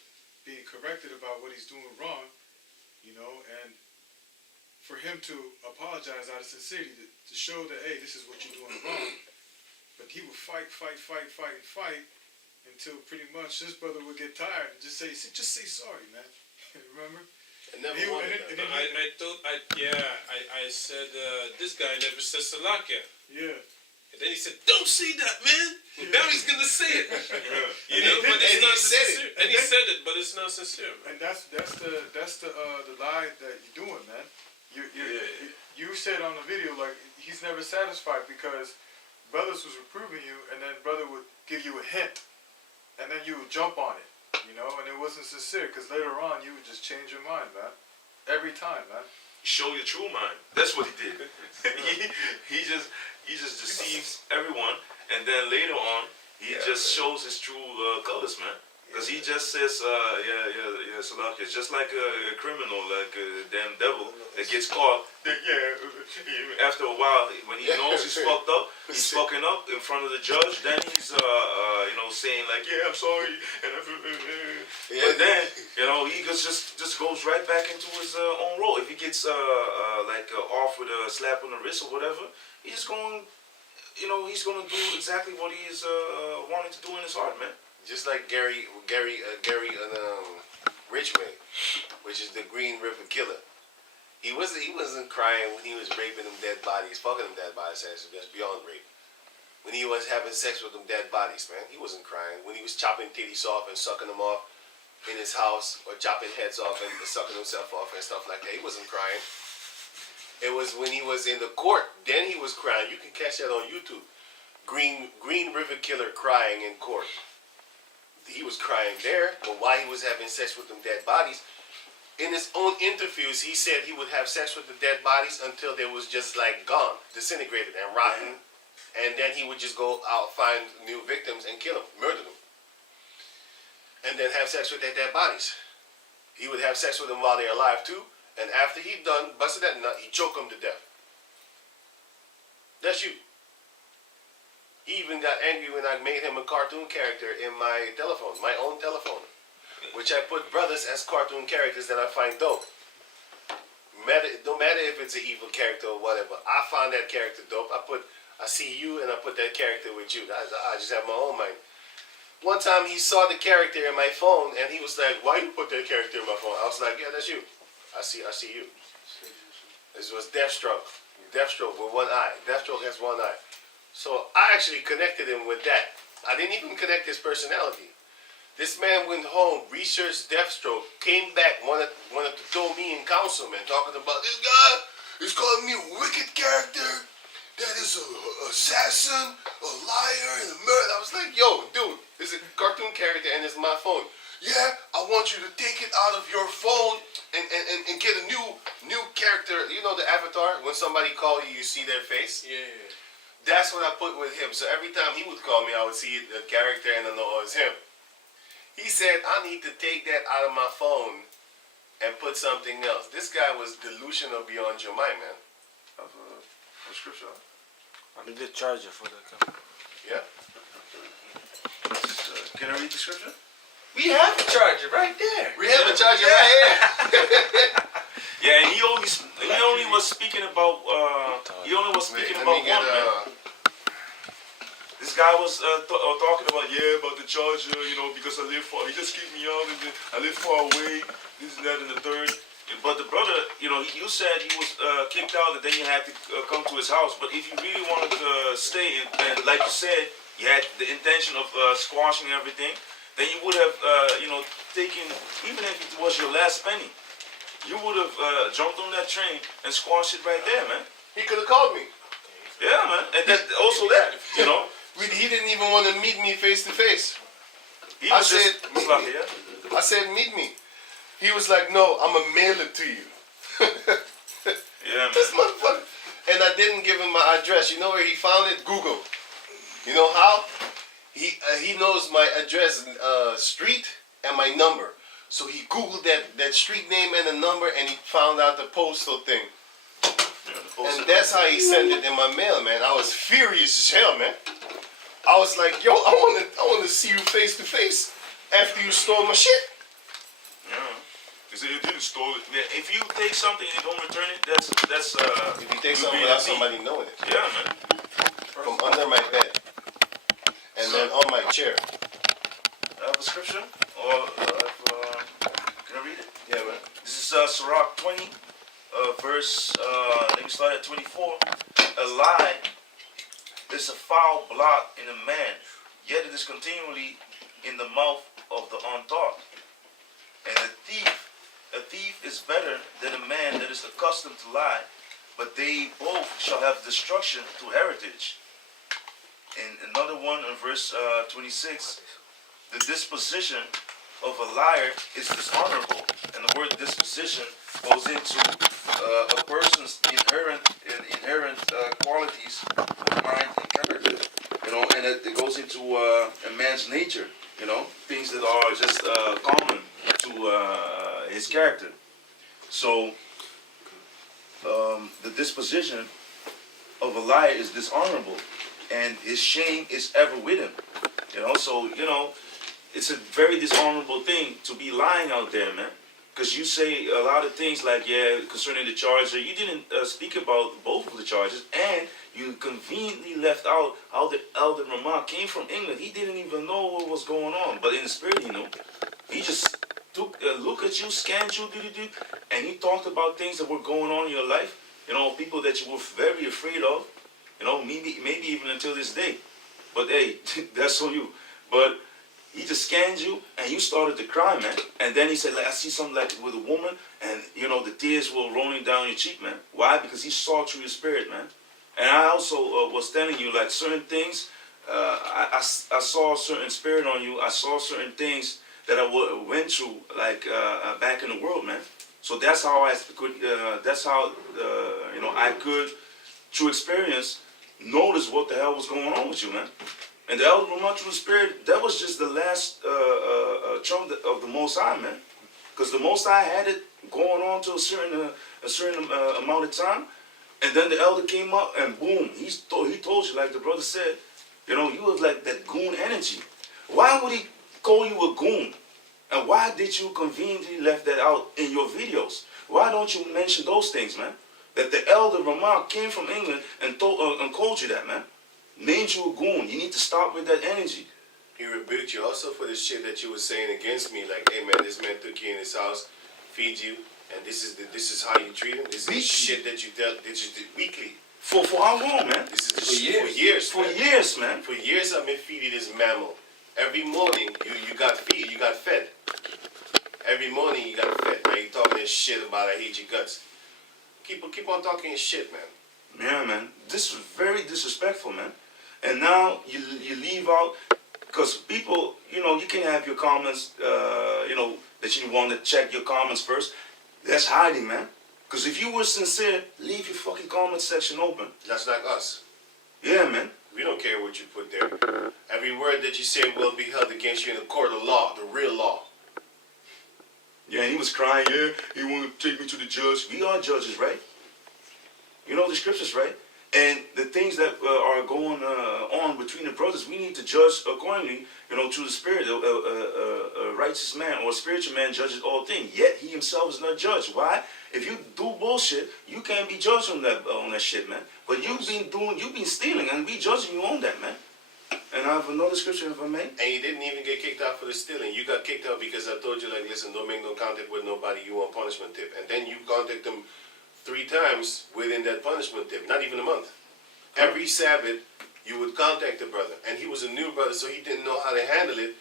being corrected about what he's doing wrong, and for him to apologize out of sincerity to show that, hey, this is what you're doing wrong. But he would fight until pretty much this brother would get tired and just say sorry, man. Remember? I never He- wanted and that. then- I said, this guy never said Salakia. Yeah. And then he said, don't say that, man. Now he's going to say it. You know, And but it's he not said it. sincere. And he said it, but it's not sincere, man. And that's the lie that you're doing, man. You said on the video like he's never satisfied because brothers was reproving you, and then brother would give you a hint, and then you would jump on it, and it wasn't sincere because later on you would just change your mind, man. Every time, man. Show your true mind. That's what he did. he just deceives everyone, and then later on he just shows his true colors, man. Because he just says, Salak, it's just like a criminal, like a damn devil that gets caught. After a while, when he knows he's fucked up, he's fucking up in front of the judge. Then he's, saying like, yeah, I'm sorry. But then, he just goes right back into his own role. If he gets off with a slap on the wrist or whatever, he's going, he's going to do exactly what he is wanting to do in his heart, man. Just like Gary Ridgway, which is the Green River Killer. He wasn't crying when he was raping them dead bodies, fucking them dead bodies. That's beyond rape. When he was having sex with them dead bodies, man, he wasn't crying. When he was chopping titties off and sucking them off in his house, or chopping heads off and sucking himself off and stuff like that, he wasn't crying. It was when he was in the court, then he was crying. You can catch that on YouTube. Green River Killer crying in court. He was crying there, but while he was having sex with them dead bodies, in his own interviews, he said he would have sex with the dead bodies until they was just like gone, disintegrated and rotten, and then he would just go out, find new victims and kill them, murder them, and then have sex with their dead bodies. He would have sex with them while they're alive too, and after he done, busted that nut, he choked them to death. That's you. He even got angry when I made him a cartoon character in my telephone, my own telephone, which I put brothers as cartoon characters that I find dope. No matter if it's an evil character or whatever, I found that character dope. I see you and I put that character with you. I just have my own mind. One time he saw the character in my phone and he was like, "Why you put that character in my phone?" I was like, "Yeah, that's you. I see you." This was Deathstroke with one eye. Deathstroke has one eye. So I actually connected him with that. I didn't even connect his personality. This man went home, researched Deathstroke, came back, wanted to throw me in council, man, talking about this guy is calling me a wicked character, that is a assassin, a liar, and a murderer. I was like, yo, dude, it's a cartoon character and it's my phone. Yeah, I want you to take it out of your phone and get a new character. You know the avatar? When somebody call you, you see their face? Yeah. That's what I put with him. So every time he would call me, I would see the character and I know it was him. He said, I need to take that out of my phone and put something else. This guy was delusional beyond your mind, man. Of scripture. I need the charger for the camera. Yeah. Can I read the scripture? We have the charger right there. We have a charger right here. Yeah, and he only was speaking about one, man. This guy was talking about about the charger, because he just kicked me out and I live far away, this and that and the third. But the brother, you know, you said he was kicked out, and then you had to come to his house. But if you really wanted to stay, and like you said, you had the intention of squashing everything, then you would have, you know, taken, even if it was your last penny, you would have jumped on that train and squashed it right there, man. He could have called me. Yeah, man. And that, also that, you know. He didn't even want to meet me face to face. He I was said, just meet sloppy, me. yeah? I said, meet me. He was like, no, I'm going to mail it to you. Yeah, This man. motherfucker. And I didn't give him my address. You know where he found it? Google. You know how? He knows my address, street, and my number. So he Googled that street name and the number, and he found out the postal thing. And that's how he sent it in my mail, man. I was furious as hell, man. I was like, yo, I wanna see you face to face after you stole my shit. Yeah. He said you didn't steal it. Yeah, if you take something and you don't return it, that's If you take you something being without a thief. somebody knowing it, Yeah, man. from under my bed, and then on my chair. I have a scripture, or can I read it? Yeah, man. This is Sirach 20, verse. Let me start at 24. A lie is a foul blot in a man, yet it is continually in the mouth of the untaught. And a thief is better than a man that is accustomed to lie, but they both shall have destruction to heritage. And another one in verse 26, the disposition of a liar is dishonorable. And the word disposition goes into a person's inherent qualities of mind and character. You know, and it goes into a man's nature. You know, things that are just common to his character. So the disposition of a liar is dishonorable, and his shame is ever with him. You know, so you know, it's a very dishonorable thing to be lying out there, man. Because you say a lot of things like, yeah, concerning the charge, you didn't speak about both of the charges, and you conveniently left out how the elder Ramah came from England. He didn't even know what was going on, but in the spirit, you know, he just took a look at you, scanned you, and he talked about things that were going on in your life. You know, people that you were very afraid of. You know, maybe even until this day. But hey, that's on you. But he just scanned you, and you started to cry, man. And then he said, like, I see something like with a woman, and you know, the tears were rolling down your cheek, man. Why? Because he saw through your spirit, man. And I also was telling you, like, certain things, I saw a certain spirit on you. I saw certain things that I went through, like, back in the world, man. So that's how I could, you know, I could, through experience, notice what the hell was going on with you, man. And the elder Ramah through the spirit, that was just the last trump of the Most High, man. Because the Most High had it going on to a certain amount of time, and then the elder came up and boom, he told you, like the brother said, you know, you have like that goon energy. Why would he call you a goon? And why did you conveniently left that out in your videos? Why don't you mention those things, man? That the elder Ramah came from England and called you that, man. Named you a goon. You need to stop with that energy. He rebuked you also for the shit that you were saying against me. Like, hey man, this man took you in his house, feed you, and this is how you treat him. This is the shit that you did weekly. For how long, man? This is the shit for years. For years, man. For years I've been feeding this mammal. Every morning you got fed. Every morning you got fed, man. You talking this shit about I hate your guts. Keep on talking your shit, man. Yeah, man. This is very disrespectful, man. And now you leave out, because people, you know, you can have your comments, you know, that you want to check your comments first. That's hiding, man. Because if you were sincere, leave your fucking comment section open. That's like us. Yeah, man. We don't care what you put there. Every word that you say will be held against you in the court of law, the real law. Yeah, and he was crying, yeah, he wanted to take me to the judge. We are judges, right? You know the scriptures, right? And the things that are going on between the brothers, we need to judge accordingly, you know, through the spirit. A righteous man or a spiritual man judges all things, yet he himself is not judged. Why? If you do bullshit, you can't be judged on that shit, man. But you've been stealing, and we judging you on that, man. And and I have another scripture if I may. And you didn't even get kicked out for the stealing. You got kicked out because I told you, like, listen, don't make no contact with nobody. You want punishment tip. And then you contact them 3 times within that punishment tip. Not even a month. Every Sabbath, you would contact the brother. And he was a new brother, so he didn't know how to handle it.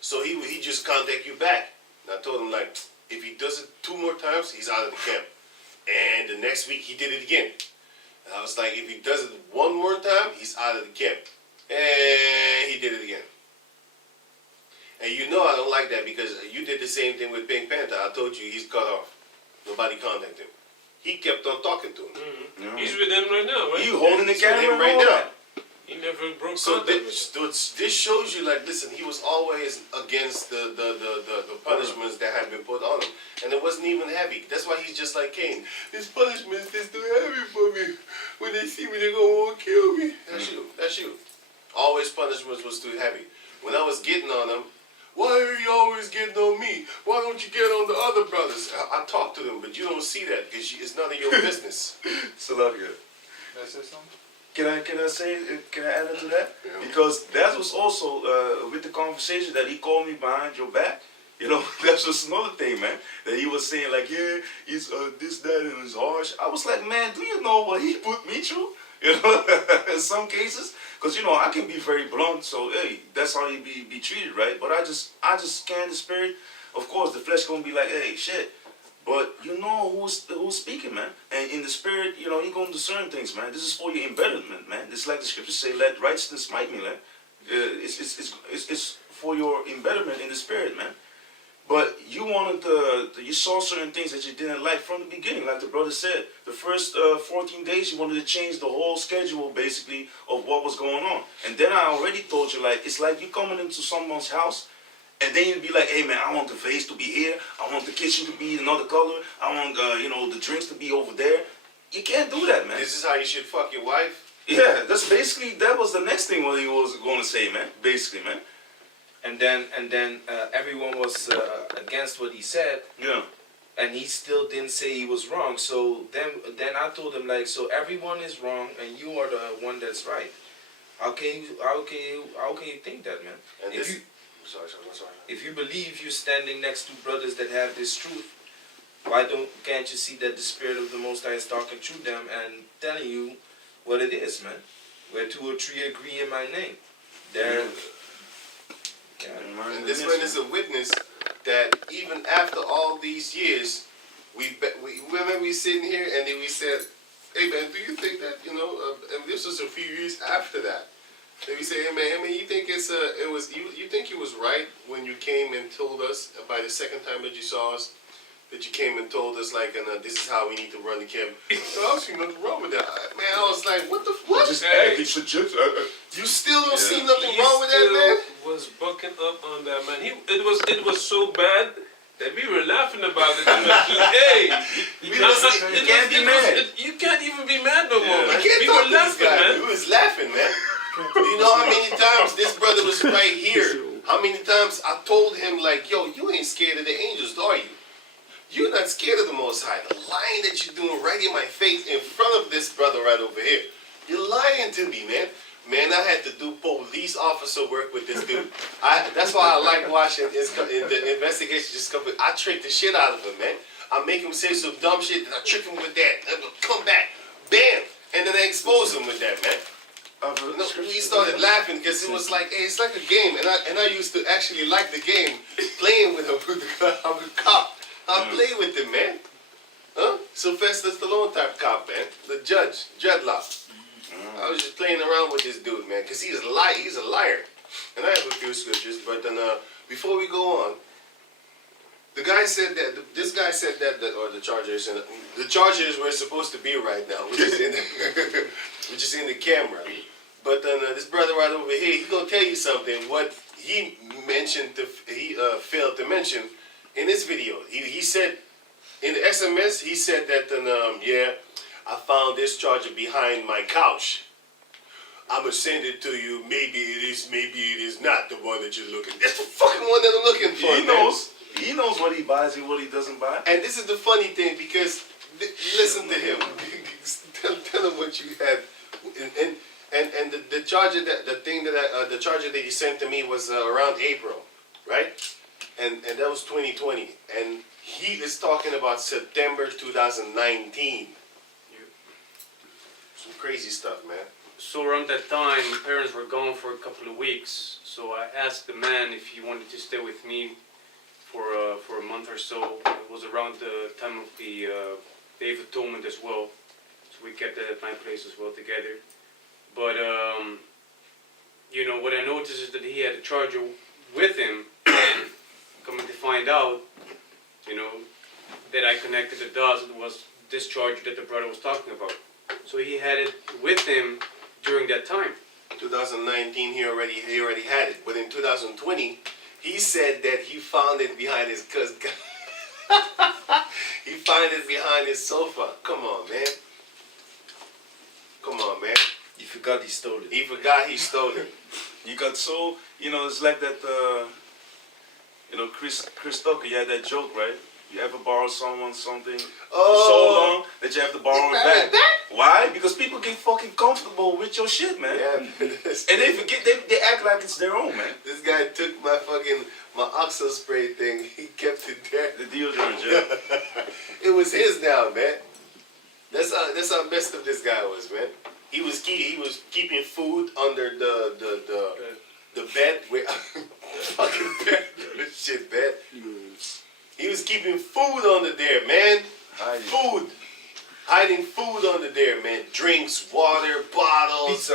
So he just contact you back. And I told him, like, if he does it 2 more times, he's out of the camp. And the next week, he did it again. And I was like, if he does it 1 more time, he's out of the camp. And he did it again. And you know I don't like that because you did the same thing with Pink Panther. I told you he's cut off. Nobody contacted him. He kept on talking to him. Yeah. He's with them right now, right? You holding the He's with camera him right and all now. that. He never broke So contact with them. this shows you, like, listen, he was always against the punishments that had been put on him. And it wasn't even heavy. That's why he's just like Cain. This punishment is too heavy for me. When they see me, they're going to want to kill me. That's you. That's you. Always punishments was too heavy. When I was getting on him, why are you always getting on me? Why don't you get on the other brothers? I talk to them, but you don't see that because it's none of your business. Salakia. Can I say something? Can I add into that? Yeah. Because that was also with the conversation that he called me behind your back. You know, that's just another thing, man. That he was saying like, yeah, he's this, that, and it's harsh. I was like, man, do you know what he put me through? You know, in some cases, because you know I can be very blunt. So hey, that's how you be treated, right? But I just scan the spirit. Of course, the flesh gonna be like, hey, shit. But you know who's speaking, man. And in the spirit, you know, he gonna discern things, man. This is for your embetterment, man. It's like the scriptures say, let righteousness smite me, man. It's for your embetterment in the spirit, man. But you wanted you saw certain things that you didn't like from the beginning, like the brother said. The first 14 days, you wanted to change the whole schedule, basically, of what was going on. And then I already told you, like, it's like you coming into someone's house, and then you'd be like, hey, man, I want the vase to be here. I want the kitchen to be another color. I want, you know, the drinks to be over there. You can't do that, man. This is how you should fuck your wife. Yeah, that's basically, that was the next thing what he was going to say, man. Basically, man. And then everyone was against what he said, Yeah. and he still didn't say he was wrong. So then I told him, like, so everyone is wrong and you are the one that's right. How can you think that, man? And If this, you sorry. if you believe you're standing next to brothers that have this truth, can't you see that the Spirit of the Most High is talking through them and telling you what it is, man? Where 2 or 3 agree in my name, there. Yeah. And this one is a witness that even after all these years, we remember we sitting here and then we said, hey man, do you think that, you know, and this was a few years after that. Then we say, hey man, you think you think you was right when you came and told us by the second time that you saw us, that you came and told us, like, and this is how we need to run the camp. So I don't see nothing wrong with that. Man, I was like, what the fuck? You still don't see nothing wrong with that, man? Was bucking up on that, man. It was so bad that we were laughing about it. Hey, you can't even be mad no more, man. You can't We talk were to this laughing, guy. man. We was laughing, man. You know how many times this brother was right here? How many times I told him, like, yo, you ain't scared of the angels, are you? You're not scared of the Most High. The lying that you're doing right in my face in front of this brother right over here. You're lying to me, man. Man, I had to do police officer work with this dude. That's why I like watching the investigation just come. I trick the shit out of him, man. I make him say some dumb shit, and I trick him with that. And he'll come back, bam, and then I expose him with that, man. He started laughing because it was like, hey, it's like a game, and I used to actually like the game, playing with him. I'm a cop. I play with him, man. Huh? Sylvester Stallone type cop, man. The judge, Dreadlock. I was just playing around with this dude, man, because he's a liar. And I have a few scriptures, but then before we go on, this guy said that, or the Chargers were supposed to be right now, which is in the camera. But then this brother right over here, he's gonna tell you something. What he mentioned, he failed to mention in this video. He said in the SMS, he said that yeah, I found this charger behind my couch. I'ma send it to you. Maybe it is not the one that you're looking. It's the fucking one that I'm looking for. He knows what he buys and what he doesn't buy. And this is the funny thing because listen to him. Tell him what you had. And And the charger the charger that you sent to me was around April, right? And that was 2020, and he is talking about September 2019. Some crazy stuff, man. So around that time, my parents were gone for a couple of weeks. So I asked the man if he wanted to stay with me for a month or so. It was around the time of the Day of Atonement as well. So we kept that at my place as well together. But you know, what I noticed is that he had a charger with him. Coming to find out, you know, that I connected the dots, it was this charger that the brother was talking about. So he had it with him during that time. 2019, he already had it, but in 2020, he said that he found it behind his he found it behind his sofa. Come on, man. Come on, man. You forgot he stole it. He forgot he stole it. You got so, you know, it's like that, you know, Chris Tucker, you had that joke, right? You ever borrow someone something for so long that you have to borrow it back? Why? Because people get fucking comfortable with your shit, man. Yeah. And they forget, they act like it's their own, man. This guy took my oxo spray thing. He kept it there. The deodorant, yeah. It was his now, man. That's how messed up this guy was, man. He was keeping food under the bed with fucking bed, shit bed. He was keeping food under there, man. Food. Hiding food under there, man. Drinks, water, bottles,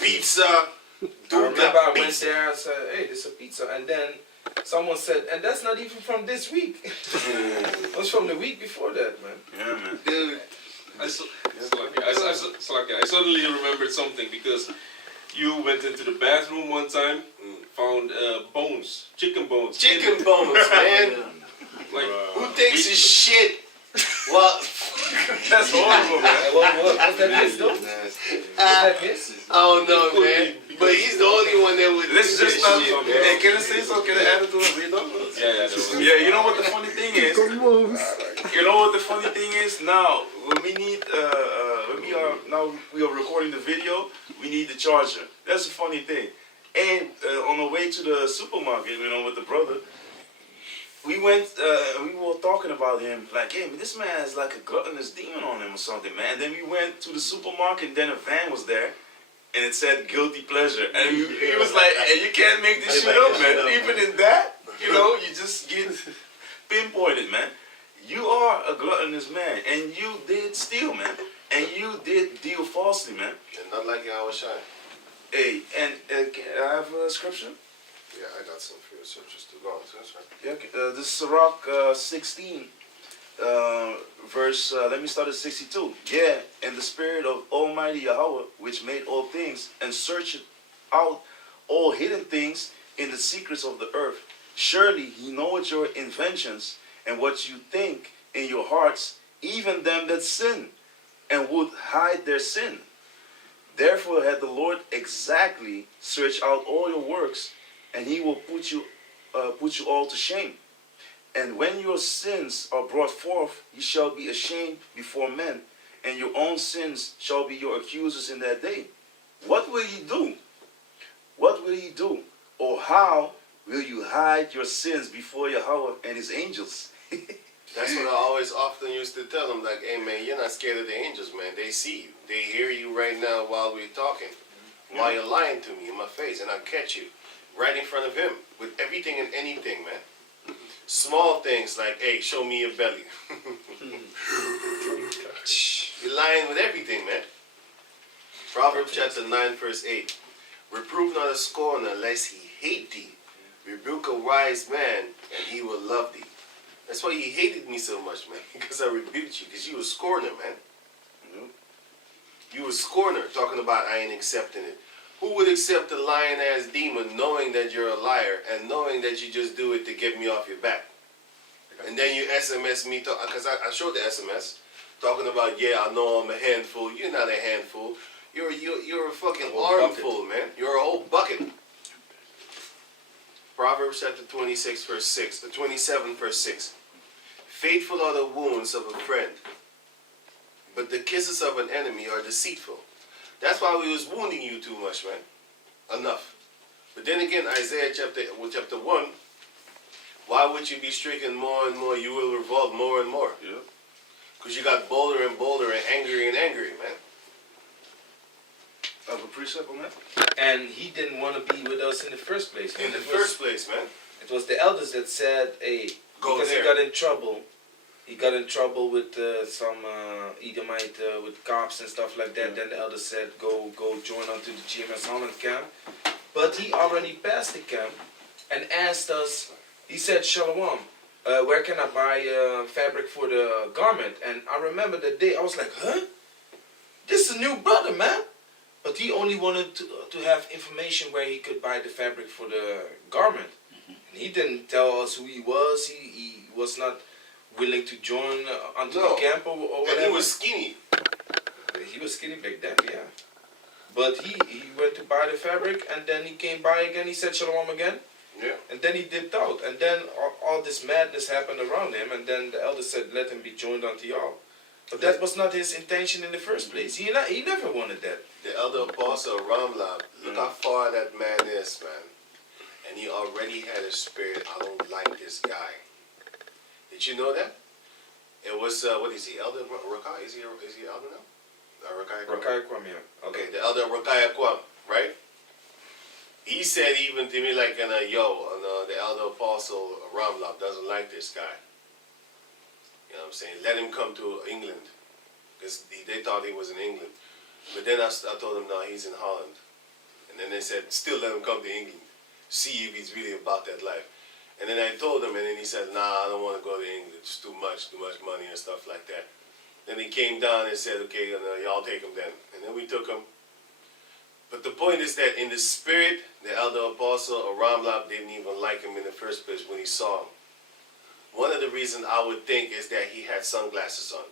pizza. I remember I went there and said, hey, this is a pizza. And then someone said, and that's not even from this week. It was from the week before that, man. Yeah, man. Dude. I suddenly remembered something because you went into the bathroom one time, found bones, chicken bones. Chicken bones, man. Like, Who takes his shit? Well, That's horrible, man. Was that his though? Was that his? I don't know, man. But he's the only one that would Let's do just that stop. shit, Hey, man. can I say something? Can I add it to it? yeah, Yeah, you know what the funny thing is? You know what the funny thing is? Now, when we need, when we are recording the video, we need the charger. That's the funny thing. And on the way to the supermarket, you know, with the brother, we went, we were talking about him, like, hey, man, this man has like a gluttonous demon on him or something, man. And then we went to the supermarket, and then a van was there, and it said guilty pleasure. And he was like, hey, you can't make this shit up, man. Even in that, you know, you just get pinpointed, man. You are a gluttonous man, and you did steal, man. And you did deal falsely, man. And not like I was shy. Hey, and can I have a scripture? Yeah, I got some for you, so just to go on. So that's right. Yeah, okay. This is Sirach 16, verse, let me start at 62. Yeah, and the spirit of Almighty Yahweh, which made all things, and searched out all hidden things in the secrets of the earth. Surely he knoweth your inventions, and what you think in your hearts, even them that sin, and would hide their sin. Therefore had the Lord exactly searched out all your works, and he will put you all to shame. And when your sins are brought forth, ye shall be ashamed before men, and your own sins shall be your accusers in that day. What will ye do? What will ye do? Or how will you hide your sins before Yahweh and his angels? That's what I always often used to tell them, like, hey man, you're not scared of the angels, man. They see you. They hear you right now while we're talking. While you're lying to me in my face, and I'll catch you right in front of him with everything and anything, man. Small things like, hey, show me your belly. You're lying with everything, man. Proverbs chapter 9, verse 8. Reprove not a scorner, lest he hate thee. Rebuke a wise man, and he will love thee. That's why he hated me so much, man. Because I rebuked you. Because you a scorner, man. You a scorner, talking about I ain't accepting it. Who would accept a lying-ass demon knowing that you're a liar and knowing that you just do it to get me off your back? And then you SMS me, because I showed the SMS, talking about, yeah, I know I'm a handful. You're not a handful. You're a fucking armful, man. You're a whole bucket. Proverbs chapter 26, verse 6, 27, verse 6. Faithful are the wounds of a friend, but the kisses of an enemy are deceitful. That's why we was wounding you too much, man. Enough. But then again, Isaiah chapter 1, why would you be stricken more and more? You will revolt more and more. Yeah. Because you got bolder and bolder and angry, man. Of a precept on that? And he didn't want to be with us in the first place. In the first place, man. It was the elders that said, hey, Go because there. he got in trouble. He got in trouble with some Edomite, with cops and stuff like that. Yeah. Then the elders said, go join onto the GMS Holland camp. But he already passed the camp and asked us, he said, Shalom, where can I buy fabric for the garment? And I remember that day, I was like, huh? This is a new brother, man. But he only wanted to have information where he could buy the fabric for the garment. And he didn't tell us who he was. He was not willing to join onto No. the camp or whatever. And he was skinny. He was skinny back then, yeah. But he went to buy the fabric, and then he came by again. He said shalom again, Yeah. and then he dipped out. And then all this madness happened around him, and then the elder said, let him be joined unto y'all. But that was not his intention in the first place. He never wanted that. The elder apostle Ramlab, look how far that man is, man. And he already had a spirit, I don't like this guy. Did you know that? It was, what is he, Elder Rakai? Is he elder now? Rakai? Rakai Kwame. Okay, the elder Rakai Kwam, right? He said even to me like, the elder apostle Ramlab doesn't like this guy. You know what I'm saying? Let him come to England. Because they thought he was in England. But then I told him, no, he's in Holland. And then they said, still let him come to England. See if he's really about that life. And then I told him, and then he said, nah, I don't want to go to England. It's too much money and stuff like that. Then he came down and said, okay, y'all take him then. And then we took him. But the point is that in the spirit, the elder apostle or Ramlab didn't even like him in the first place when he saw him. One of the reasons I would think is that he had sunglasses on.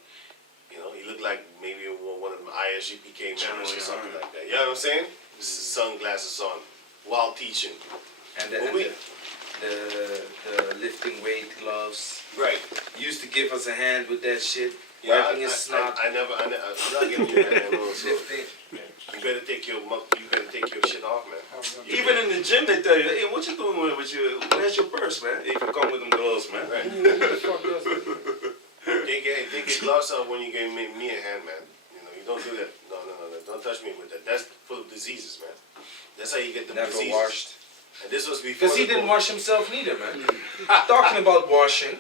You know, he looked like maybe one of them ISGPK members or something like that. You know what I'm saying? Sunglasses on while teaching. And the lifting weight gloves. Right. He used to give us a hand with that shit. Yeah, Wiping his snot. I'm not giving you that hand. Lifting. You better take your shit off, man. Even in the gym, they tell you, hey, what you doing with your, where's your purse, man? If you come with them gloves, man. Right. Who the fuck does that? Take your gloves off when you give me a hand, man. You know, you don't do that. No. Don't touch me with that. That's full of diseases, man. That's how you get the Never diseases. washed. And this was before. Because he didn't wash himself neither, man. Talking about washing,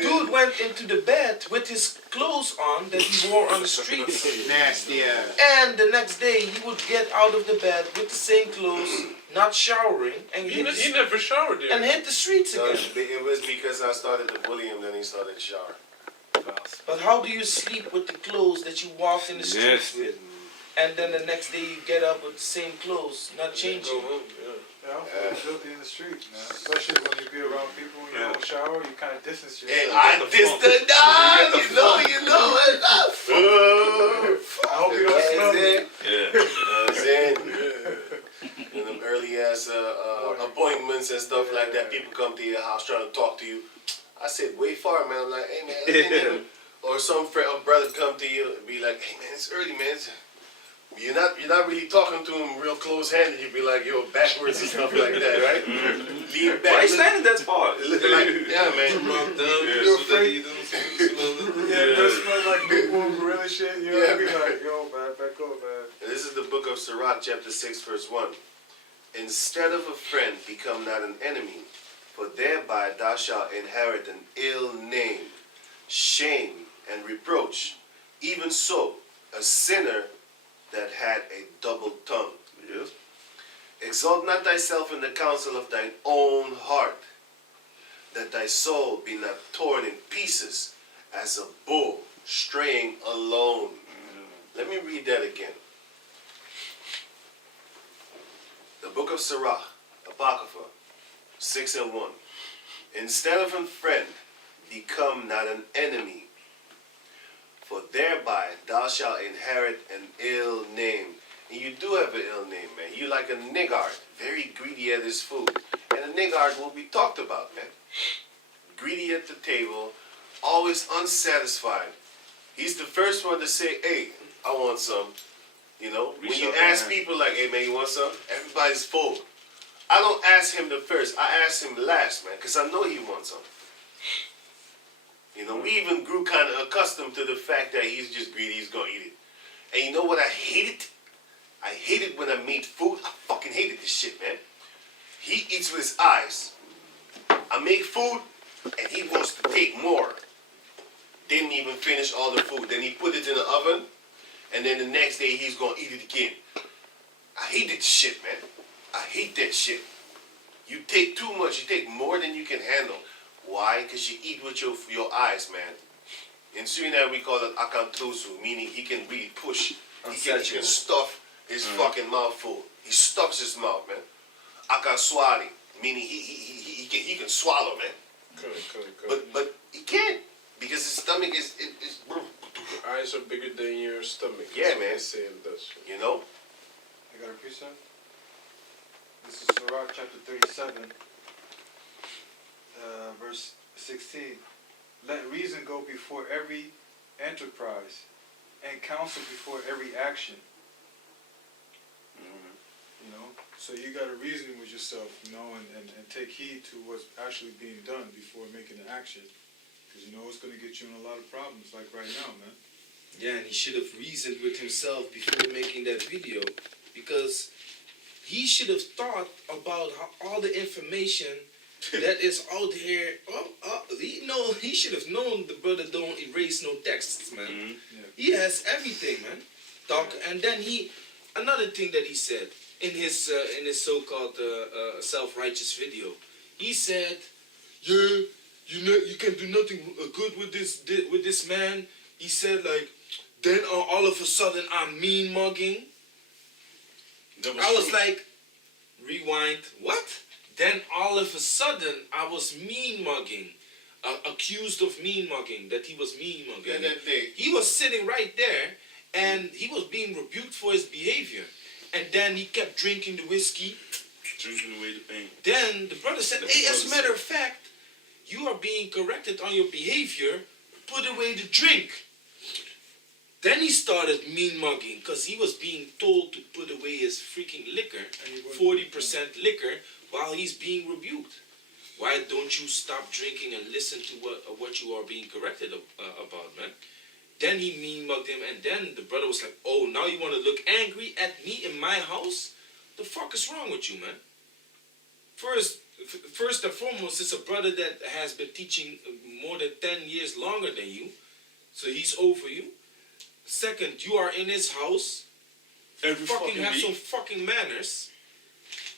dude went into the bed with his clothes on that he wore on the streets. Nasty ass. And the next day he would get out of the bed with the same clothes, not showering, and He never showered there. and hit the streets No, again. it was because I started to bully him, then he started to shower. But how do you sleep with the clothes that you walked in the streets Yes. with, and then the next day you get up with the same clothes, not changing? Go home, yeah. Yeah, I'm feeling filthy in the street, man. Especially when you be around people and you don't shower, you kind of distance Hey, yourself. I dissed the dog. You know enough. I hope you don't smell me. Yeah. I'm saying? And them early ass appointments and stuff like that. People come to your house trying to talk to you. I said, way far, man. I'm like, hey, man. Or some friend or brother come to you and be like, hey, man, it's early, man. You're not really talking to him real close-handed. You'd be like, yo, backwards and stuff like that, right? Lean back. Why you standing that far? Looking like, yeah, man. You're afraid. Yeah, it does smell like lukewarm gorilla shit. You know, Yeah. be like, yo, man, back up, man. And this is the book of Sirach, chapter 6, verse 1. Instead of a friend, become not an enemy, for thereby thou shalt inherit an ill name, shame, and reproach. Even so, a sinner that had a double tongue. Yes. Exalt not thyself in the counsel of thine own heart, that thy soul be not torn in pieces as a bull straying alone. Let me read that again. The book of Sirach, Apocrypha, 6 and 1. Instead of a friend, become not an enemy, for thereby thou shalt inherit an ill name. And you do have an ill name, man. You like a niggard, very greedy at his food. And a niggard will be talked about, man. Greedy at the table, always unsatisfied. He's the first one to say, hey, I want some. You know, when Reach you out the ask hand. people like, hey man, you want some? Everybody's full. I don't ask him the first. I ask him last, man, because I know he wants some. You know, we even grew kind of accustomed to the fact that he's just greedy, he's gonna eat it. And you know what I hated? I hated when I made food. I fucking hated this shit, man. He eats with his eyes. I make food, and he wants to take more. Didn't even finish all the food. Then he put it in the oven, and then the next day he's gonna eat it again. I hate that shit, man. I hate that shit. You take too much. You take more than you can handle. Why? Because you eat with your eyes, man. In Suriname, we call it akantrusu, meaning he can really push. He can stuff his fucking mouth full. He stuffs his mouth, man. Akanswali, meaning he can swallow, man. But he can't because his stomach is Your eyes are bigger than your stomach. Yeah, That's what man. they say in Dutch. you know. I got a precept. This is Sirach chapter 37, verse 16. Let reason go before every enterprise, and counsel before every action. You know, so you got to reason with yourself, you know, and take heed to what's actually being done before making an action, because you know it's going to get you in a lot of problems, like right now, man. Yeah, and he should have reasoned with himself before making that video, because he should have thought about how all the information that is out here. He should have known the brother don't erase no texts, man. Yeah. He has everything, man. And then another thing that he said in his so-called self-righteous video, he said, "Yeah, you can do nothing good with this man." He said, like, then all of a sudden I'm mean mugging. I was like, rewind, what? Then all of a sudden I was mean mugging, accused of mean mugging, that he was mean mugging. Yeah, that day. He was sitting right there and he was being rebuked for his behavior. And then he kept drinking the whiskey. Drinking away the pain. Then the brother said, hey, as a matter of fact, you are being corrected on your behavior. Put away the drink. Then he started mean mugging because he was being told to put away his freaking liquor, 40% liquor, while he's being rebuked. Why don't you stop drinking and listen to what you are being corrected about, man? Then he mean mugged him, and then the brother was like, oh, now you want to look angry at me in my house? The fuck is wrong with you, man? First and foremost, it's a brother that has been teaching more than 10 years longer than you, so he's over you. Second, you are in his house. Every fucking have week. some fucking manners.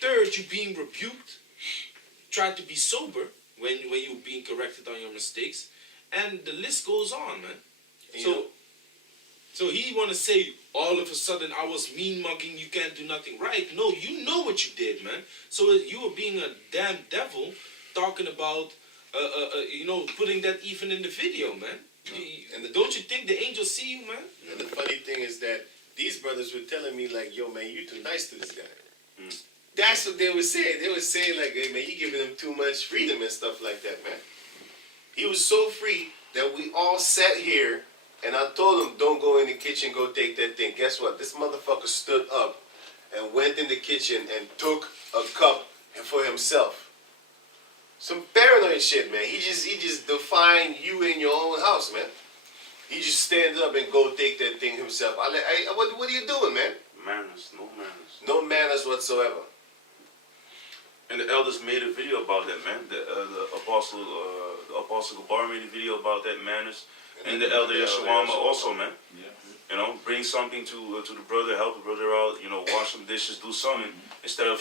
Third, you being rebuked. Try to be sober when you're being corrected on your mistakes. And the list goes on, man. So he want to say, all of a sudden, I was mean mugging, you can't do nothing right. No, you know what you did, man. So you were being a damn devil talking about, putting that even in the video, man. And don't you think the angels see you, man? And the funny thing is that these brothers were telling me like, yo man, you too nice to this guy. That's what they were saying. They were saying like, hey man, you giving him too much freedom and stuff like that, man. He was so free that we all sat here and I told him, don't go in the kitchen, go take that thing. Guess what? This motherfucker stood up and went in the kitchen and took a cup for himself. Some paranoid shit, man. He just defined you in your own house, man. He just stands up and go take that thing himself. What are you doing, man? Manners, no manners. No manners whatsoever. And the elders made a video about that, man. The apostle Gabar made a video about that, manners. And the elder Yeshawama also, man. Yeah. You know, bring something to the brother, help the brother out. You know, wash some dishes, do something instead of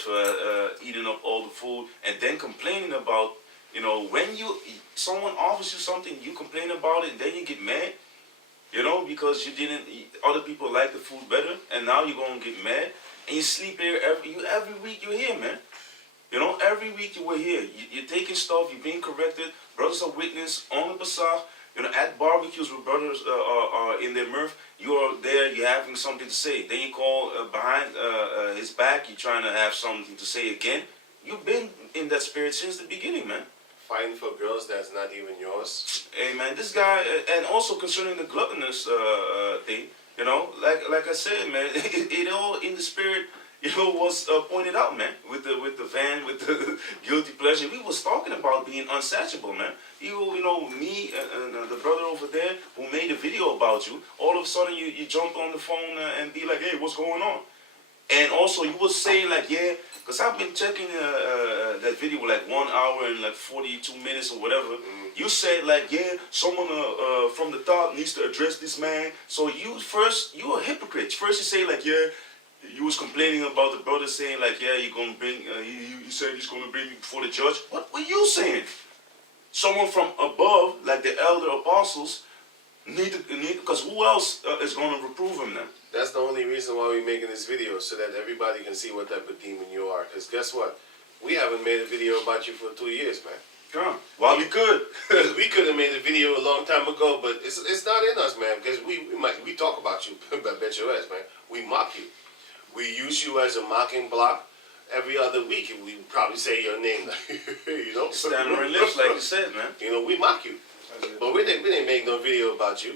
eating up all the food and then complaining about. You know, when someone offers you something, you complain about it, and then you get mad. You know, because you didn't. Other people like the food better, and now you're gonna get mad, and you sleep here every week. You're here, man. You know, every week you were here. You're taking stuff. You're being corrected. Brothers are witness on the Pasach. You know, at barbecues where brothers are in their mirth, you are there, you're having something to say. Then you call behind his back, you're trying to have something to say again. You've been in that spirit since the beginning, man. Fighting for girls that's not even yours. Hey, man, this guy, and also concerning the gluttonous thing, You know, like I said, man, it all in the spirit, was pointed out, man, with the van, with the guilty pleasure. We was talking about being unsatiable, man. Me and the brother over there who made a video about you. All of a sudden, you jump on the phone and be like, hey, what's going on? And also, you was saying like, yeah, because I've been checking that video like 1 hour and like 42 minutes or whatever. You said like, yeah, someone from the top needs to address this man. So you're a hypocrite. First you say like, yeah, you was complaining about the brother saying like, yeah, you're gonna bring, you said he's gonna bring you before the judge. What were you saying? Someone from above, like the elder apostles, need because who else is gonna reprove him then? That's the only reason why we're making this video, so that everybody can see what type of demon you are. Because guess what? We haven't made a video about you for 2 years, man. Come, well, we could. We could have made a video a long time ago, but it's not in us, man. Because we talk about you, I bet your ass, man. We mock you. We use you as a mocking block every other week, and we probably say your name, Stammering lips, like you said, man. We mock you. But we didn't make no video about you.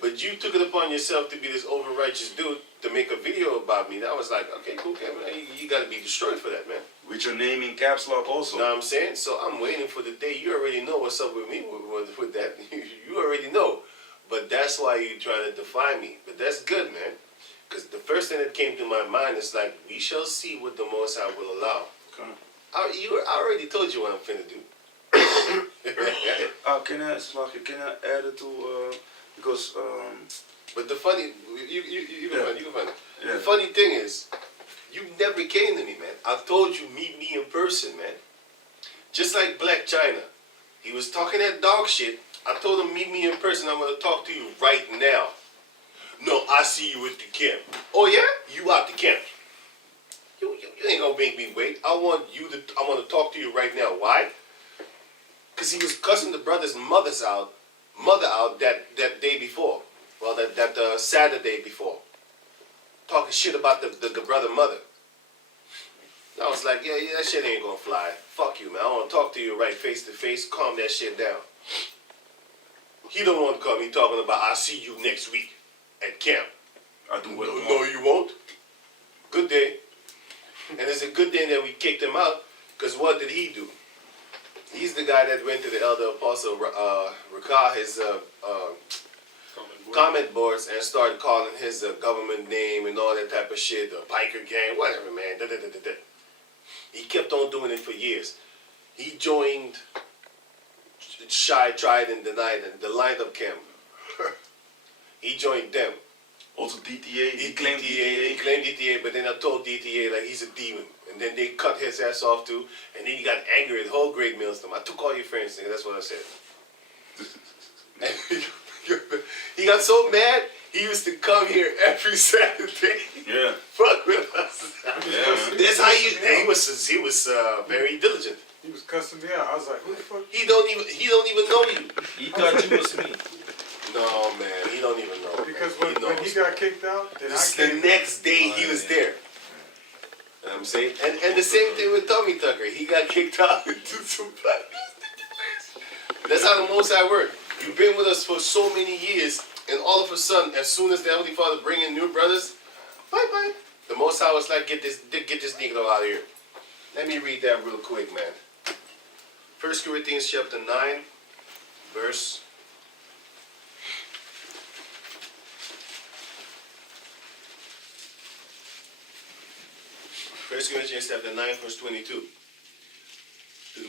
But you took it upon yourself to be this over-righteous dude to make a video about me. That was like, okay, cool, man. You got to be destroyed for that, man. With your name in caps lock also. You know what I'm saying? So I'm waiting for the day. You already know what's up with me with that. You already know. But that's why you're trying to define me. But that's good, man. Because the first thing that came to my mind is like, we shall see what the Most High will allow. Okay. I already told you what I'm finna do. Can I add it to, because, But the funny, you can find it. Yeah. The funny thing is, you never came to me, man. I told you, meet me in person, man. Just like Black China. He was talking that dog shit. I told him, meet me in person. I'm going to talk to you right now. No, I see you at the camp. Oh, yeah? You out the camp. You ain't going to make me wait. I want to talk to you right now. Why? Because he was cussing the brother's mother out that day before. Well, that Saturday before. Talking shit about the brother mother. I was like, yeah, that shit ain't gonna fly. Fuck you, man. I want to talk to you right face to face. Calm that shit down. He don't want to come. He talking about, I'll see you next week at camp. I do what I want. No, you won't. Good day. And it's a good thing that we kicked him out, because what did he do? He's the guy that went to the elder apostle, recall his comment boards and started calling his government name and all that type of shit, the biker gang, whatever, man. He kept on doing it for years. He joined Shy, Tried, and Denied, and the lineup camp. He joined them. Also DTA. He claimed DTA, but then I told DTA like he's a demon. And then they cut his ass off too, and then he got angry at the whole Great Millstone. I took all your friends, nigga, that's what I said. He got so mad, he used to come here every Saturday. Yeah. Fuck with us. Yeah. That's how he was very diligent. He was cussing me out. I was like, who the fuck? He don't even know you. He thought you was me. No, man, he don't even know. Because when he got kicked out, then The next day he was there. You know what I'm saying? And the same thing with Tommy Tucker. He got kicked out and do some black. That's how the Most High work. You've been with us for so many years, and all of a sudden, as soon as the Heavenly Father bring in new brothers, bye-bye. The Most High was like, get this nigga out of here. Let me read that real quick, man. 1 Corinthians chapter 9, verse... First Corinthians chapter 9, verse 22. To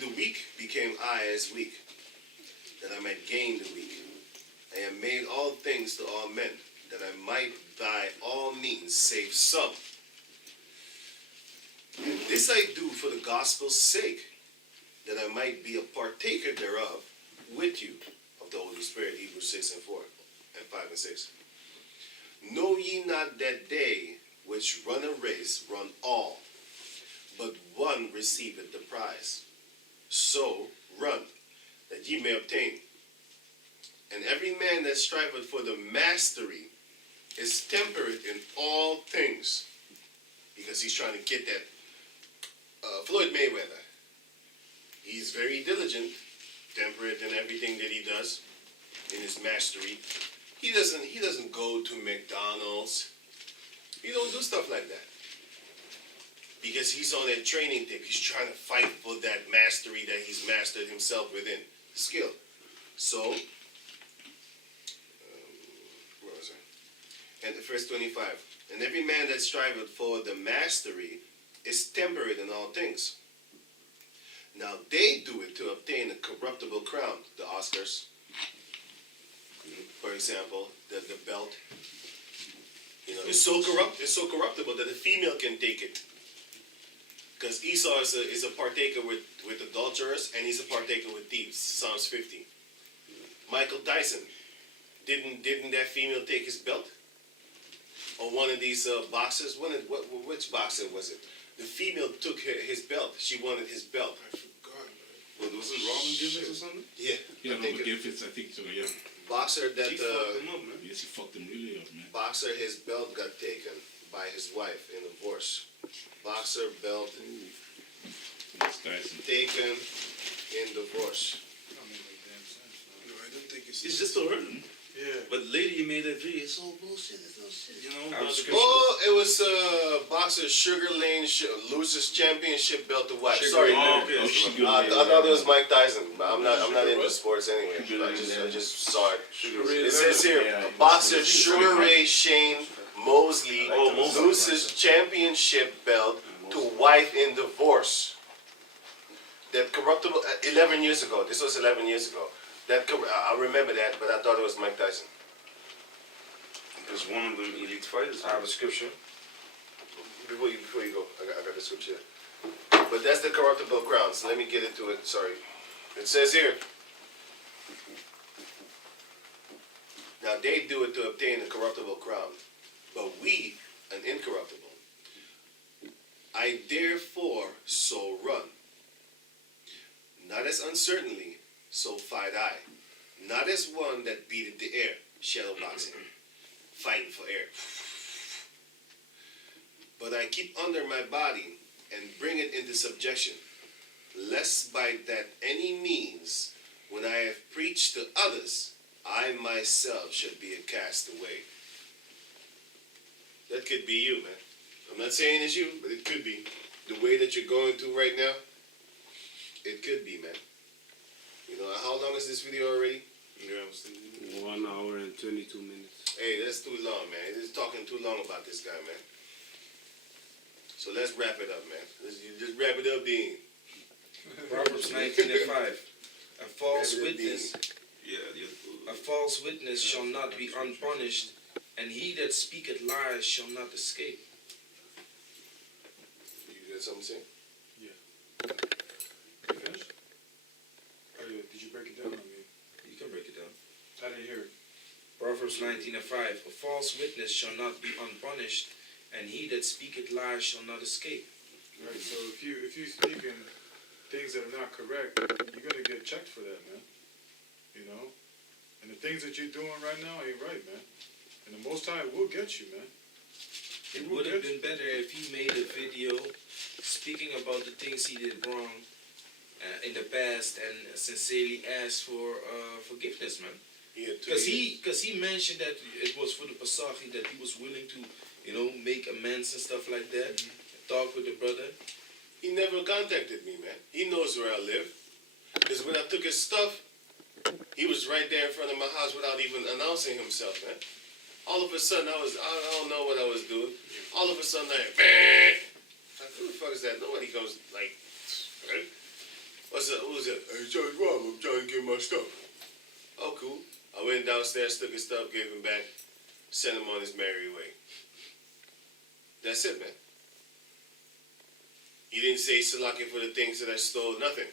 the weak became I as weak, that I might gain the weak. I am made all things to all men, that I might by all means save some. And this I do for the gospel's sake, that I might be a partaker thereof with you of the Holy Spirit. Hebrews 6 and 4 and 5 and 6. Know ye not that they which run a race run all, but one receiveth the prize. So run, that ye may obtain. And every man that striveth for the mastery is temperate in all things, because he's trying to get that. Floyd Mayweather, he's very diligent, temperate in everything that he does, in his mastery. He doesn't go to McDonald's. He don't do stuff like that. Because he's on that training tip. He's trying to fight for that mastery that he's mastered himself within the skill. So, where was I? And the verse 25. And every man that striveth for the mastery is temperate in all things. Now they do it to obtain a corruptible crown, the Oscars, for example, the belt. You know, it's so corruptible that a female can take it. Because Esau is a partaker with adulterers, and he's a partaker with thieves. Psalms 50. Michael Tyson, didn't that female take his belt? Or one of these boxers? Which boxer was it? The female took his belt. She wanted his belt. I forgot, man. But wasn't Robin Givens or something? Yeah. Yeah, I think no, Giffords, I think so, yeah. boxer that He fucked him up, man. Yes, he fucked him really up, man. boxer, his belt got taken by his wife in divorce. Boxer belt That's Tyson. taken in divorce. That don't make no damn sense, man. No, I don't think it's... It's just to hurt him. Yeah. But later you made that video. It's all bullshit. It's no shit. You know. I was Oh, it was boxer Sugar Lane loses championship belt to wife. Sorry, Oh, man. okay. Oh, she good. I thought it was Mike Tyson, but I'm not into sports anyway. I just saw it. It says here, boxer Sugar Ray Shane Mosley loses championship belt to wife in divorce. That corruptible 11 years ago. This was 11 years ago. I remember that, but I thought it was Mike Tyson. It's one of them elite fighters. I have a scripture. Before you go, I got the scripture. But that's the corruptible crown. So let me get into it. Sorry. It says here. Now they do it to obtain a corruptible crown, but we an incorruptible. I therefore so run, not as uncertainly, so fight I, not as one that beateth the air, shadow boxing, fighting for air. But I keep under my body and bring it into subjection, lest by that any means, when I have preached to others, I myself should be a castaway. That could be you, man. I'm not saying it's you, but it could be. The way that you're going through right now, it could be, man. You know, how long is this video already? Yeah, I was thinking. 1 hour and 22 minutes. Hey, that's too long, man. It's talking too long about this guy, man. So let's wrap it up, man. You just wrap it up, Dean. Proverbs 19:5. A false Wrap it up, witness, Yeah, a false witness shall not be unpunished, and he that speaketh lies shall not escape. You got something to say? You finished? Oh, yeah. Did you break it down? I mean, You can break it down. I didn't hear it. Proverbs 19:5. A false witness shall not be unpunished, and he that speaketh lies shall not escape. Right. So if you speaking things that are not correct, you're gonna get checked for that, man. You know. And the things that you're doing right now ain't right, man. And the Most High will get you, man. It would have been better if he made a video speaking about the things he did wrong in the past and sincerely asked for forgiveness, man. Because he mentioned that it was for the Pasachi that he was willing to, make amends and stuff like that. Talk with the brother. He never contacted me, man. He knows where I live. Because when I took his stuff, he was right there in front of my house without even announcing himself, man. All of a sudden, I don't know what I was doing. All of a sudden, like, who the fuck is that? Nobody goes, like, right? What's up? Who's that? Hey, Judge Rob, I'm trying to get my stuff. Oh, cool. I went downstairs, took his stuff, gave him back, sent him on his merry way. That's it, man. He didn't say Salaki for the things that I stole, nothing.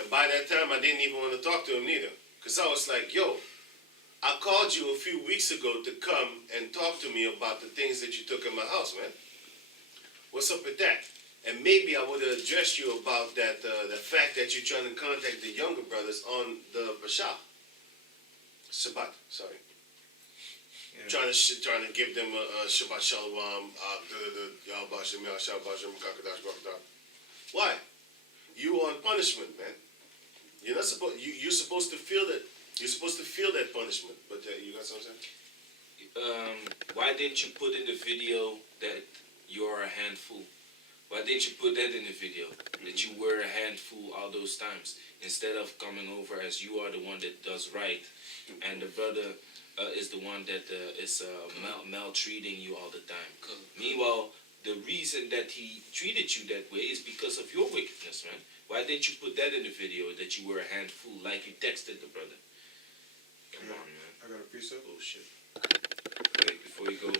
And by that time, I didn't even want to talk to him neither. Because I was like, yo, I called you a few weeks ago to come and talk to me about the things that you took in my house, man. What's up with that? And maybe I would have addressed you about that, the fact that you're trying to contact the younger brothers on the Shabbat, sorry. Yeah. Trying to give them a Shabbat Shalom, why? You on punishment, man. You're not supposed. You're supposed to feel that You're supposed to feel that punishment, but you got something? Why didn't you put in the video that you're a handful? Why didn't you put that in the video? That you were a handful all those times, instead of coming over as you are the one that does right, and the brother is the one that is maltreating you all the time. Meanwhile, the reason that he treated you that way is because of your wickedness, man. Why didn't you put that in the video that you were a handful, like you texted the brother? Come on, man. I got a precept. Bullshit. Wait, before you go,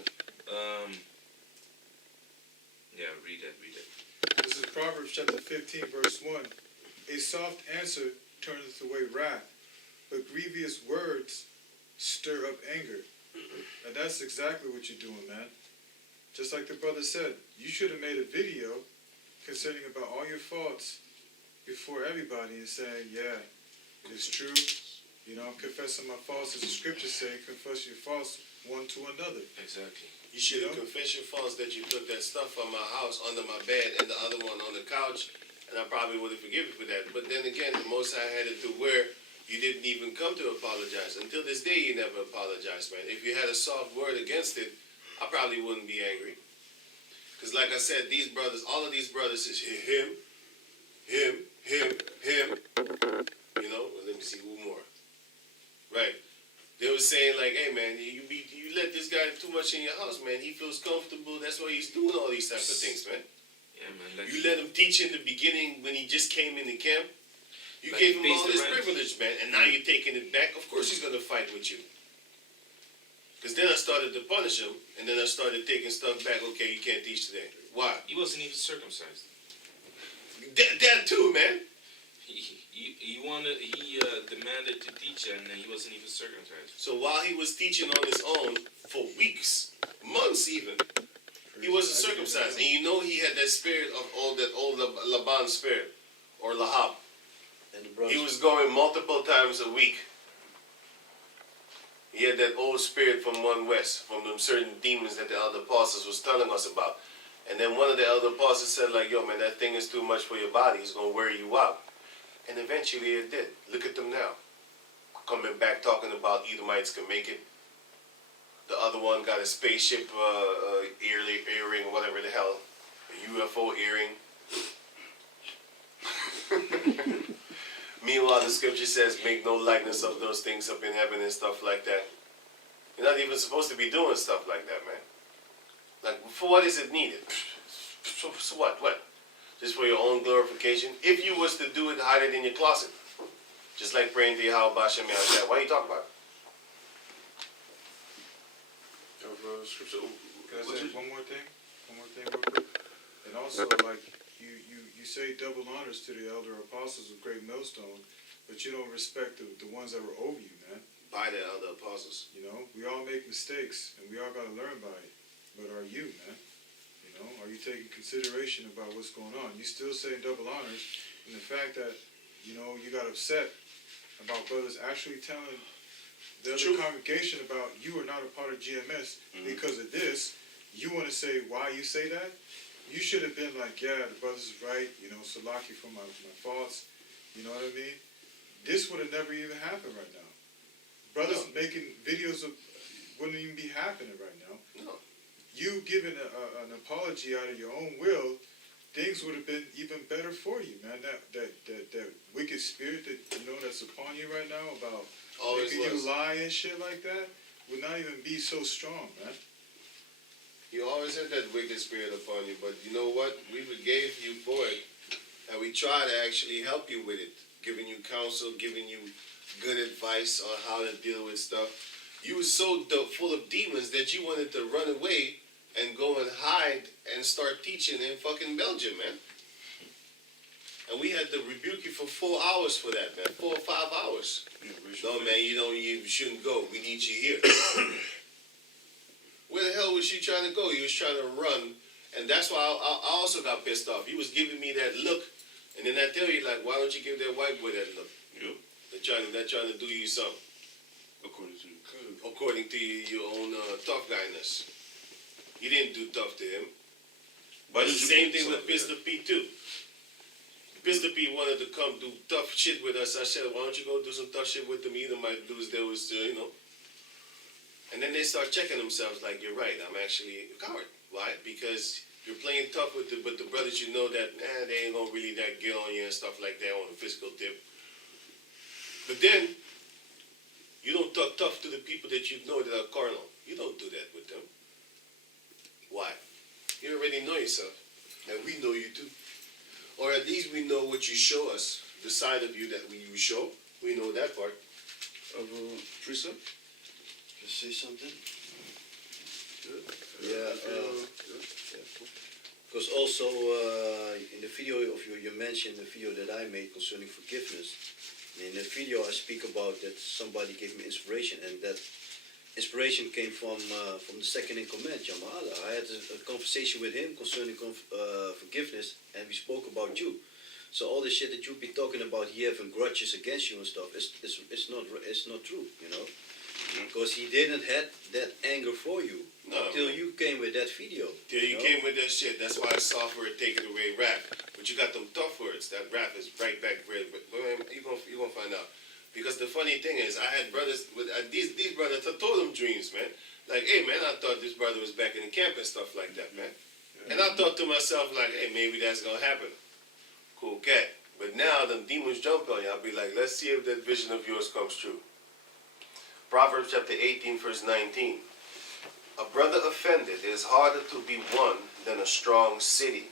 yeah, read that. This is Proverbs chapter 15, verse 1. A soft answer turneth away wrath, but grievous words stir up anger. And that's exactly what you're doing, man. Just like the brother said, you should have made a video concerning about all your faults before everybody and saying, yeah, it is true. You know, I'm confessing my faults, as the scriptures say, confess your faults one to another. exactly. You should have confessed your faults that you took that stuff from my house under my bed and the other one on the couch, and I probably would have forgiven you for that. But then again, the Most High had it to where you didn't even come to apologize. Until this day, you never apologized, man. If you had a soft word against it, I probably wouldn't be angry. Because like I said, these brothers, all of these brothers is him. You know, well, let me see, who more? Right. They were saying like, hey man, you let this guy too much in your house, man. He feels comfortable. That's why he's doing all these types of things, man. Yeah, man. Like, You let him teach in the beginning when he just came in the camp. You Like gave he him pays all the this rent. privilege, man, and now you're taking it back. Of course he's gonna fight with you. Because then I started to punish him, and then I started taking stuff back. Okay, you can't teach today. Why? he wasn't even circumcised. That too, man. He demanded to teach, and he wasn't even circumcised. So while he was teaching on his own for weeks, months even, he wasn't circumcised. And you know he had that spirit of that old Laban spirit, or Lahab. And the brothers, He was going multiple times a week. He had that old spirit from one west, from them certain demons that the elder apostles was telling us about. And then one of the elder apostles said like, yo man, that thing is too much for your body. It's going to wear you out. And eventually it did. Look at them now. Coming back talking about Edomites can make it. The other one got a spaceship earring or whatever the hell. A UFO earring. Meanwhile, the scripture says, make no likeness of those things up in heaven and stuff like that. You're not even supposed to be doing stuff like that, man. Like, for what is it needed? So what? What? Just for your own glorification? If you was to do it, hide it in your closet. Just like praying to Yahweh Bashem Yahshua. Why are you talking about it? Scripture. Can I say one more thing? One more thing real quick? And also, like, you say double honors to the elder apostles of Great Millstone, but you don't respect the ones that were over you, man. By the elder apostles. You know, we all make mistakes, and we all got to learn by it. But are you, man? You know, are you taking consideration about what's going on? You still saying double honors, and the fact that, you know, you got upset about brothers actually telling the other congregation about you are not a part of GMS because of this. You want to say why you say that? You should have been like, yeah, the brothers is right, you know, Salaki for my faults, you know what I mean? This would have never even happened right now. Brothers making videos of wouldn't even be happening right now. No. You giving an apology out of your own will, things would have been even better for you, man. That wicked spirit that, you know, that's upon you right now about Always making was. you lie and shit like that would not even be so strong, man. You always had that wicked spirit upon you, but you know what? We forgave you for it, and we try to actually help you with it, giving you counsel, giving you good advice on how to deal with stuff. You were so full of demons that you wanted to run away and go and hide and start teaching in fucking Belgium, man. And we had to rebuke you for 4 hours for that, man. 4 or 5 hours. No, man, you shouldn't go. We need you here. Where the hell was she trying to go? He was trying to run, and that's why I also got pissed off. He was giving me that look, and then I tell you, like, why don't you give that white boy that look? Yep. They're trying to do you something, according to your own tough guyness. You didn't do tough to him. But it's the same thing with Pistol Pete too. Pistol Pete wanted to come do tough shit with us. I said, why don't you go do some tough shit with them? Either might lose those, you know. And then they start checking themselves like, you're right, I'm actually a coward. Why? Because you're playing tough with the brothers you know that, they ain't gonna really that get on you and stuff like that on a physical tip. But then, you don't talk tough to the people that you know that are carnal. You don't do that with them. Why? You already know yourself. And we know you too. Or at least we know what you show us. The side of you that you show. We know that part. Of precept? Just say something. Good. Yeah. Because also in the video of you mentioned the video that I made concerning forgiveness. In the video I speak about that somebody gave me inspiration, and that inspiration came from the second in command, Jamala. I had a conversation with him concerning forgiveness, and we spoke about you. So all the shit that you be talking about, he having grudges against you and stuff, it's not true, you know. Because he didn't have that anger for you until you came with that video. Till you came with that shit. That's why software take it away rap. But you got them tough words. That rap is right back. You're gonna find out. Because the funny thing is, I had brothers with these brothers. I told them dreams, man. Like, hey, man, I thought this brother was back in the camp and stuff like that, man. And I thought to myself, like, hey, maybe that's gonna happen. Cool cat. But now them demons jump on you. I'll be like, let's see if that vision of yours comes true. Proverbs chapter 18, verse 19. A brother offended is harder to be won than a strong city.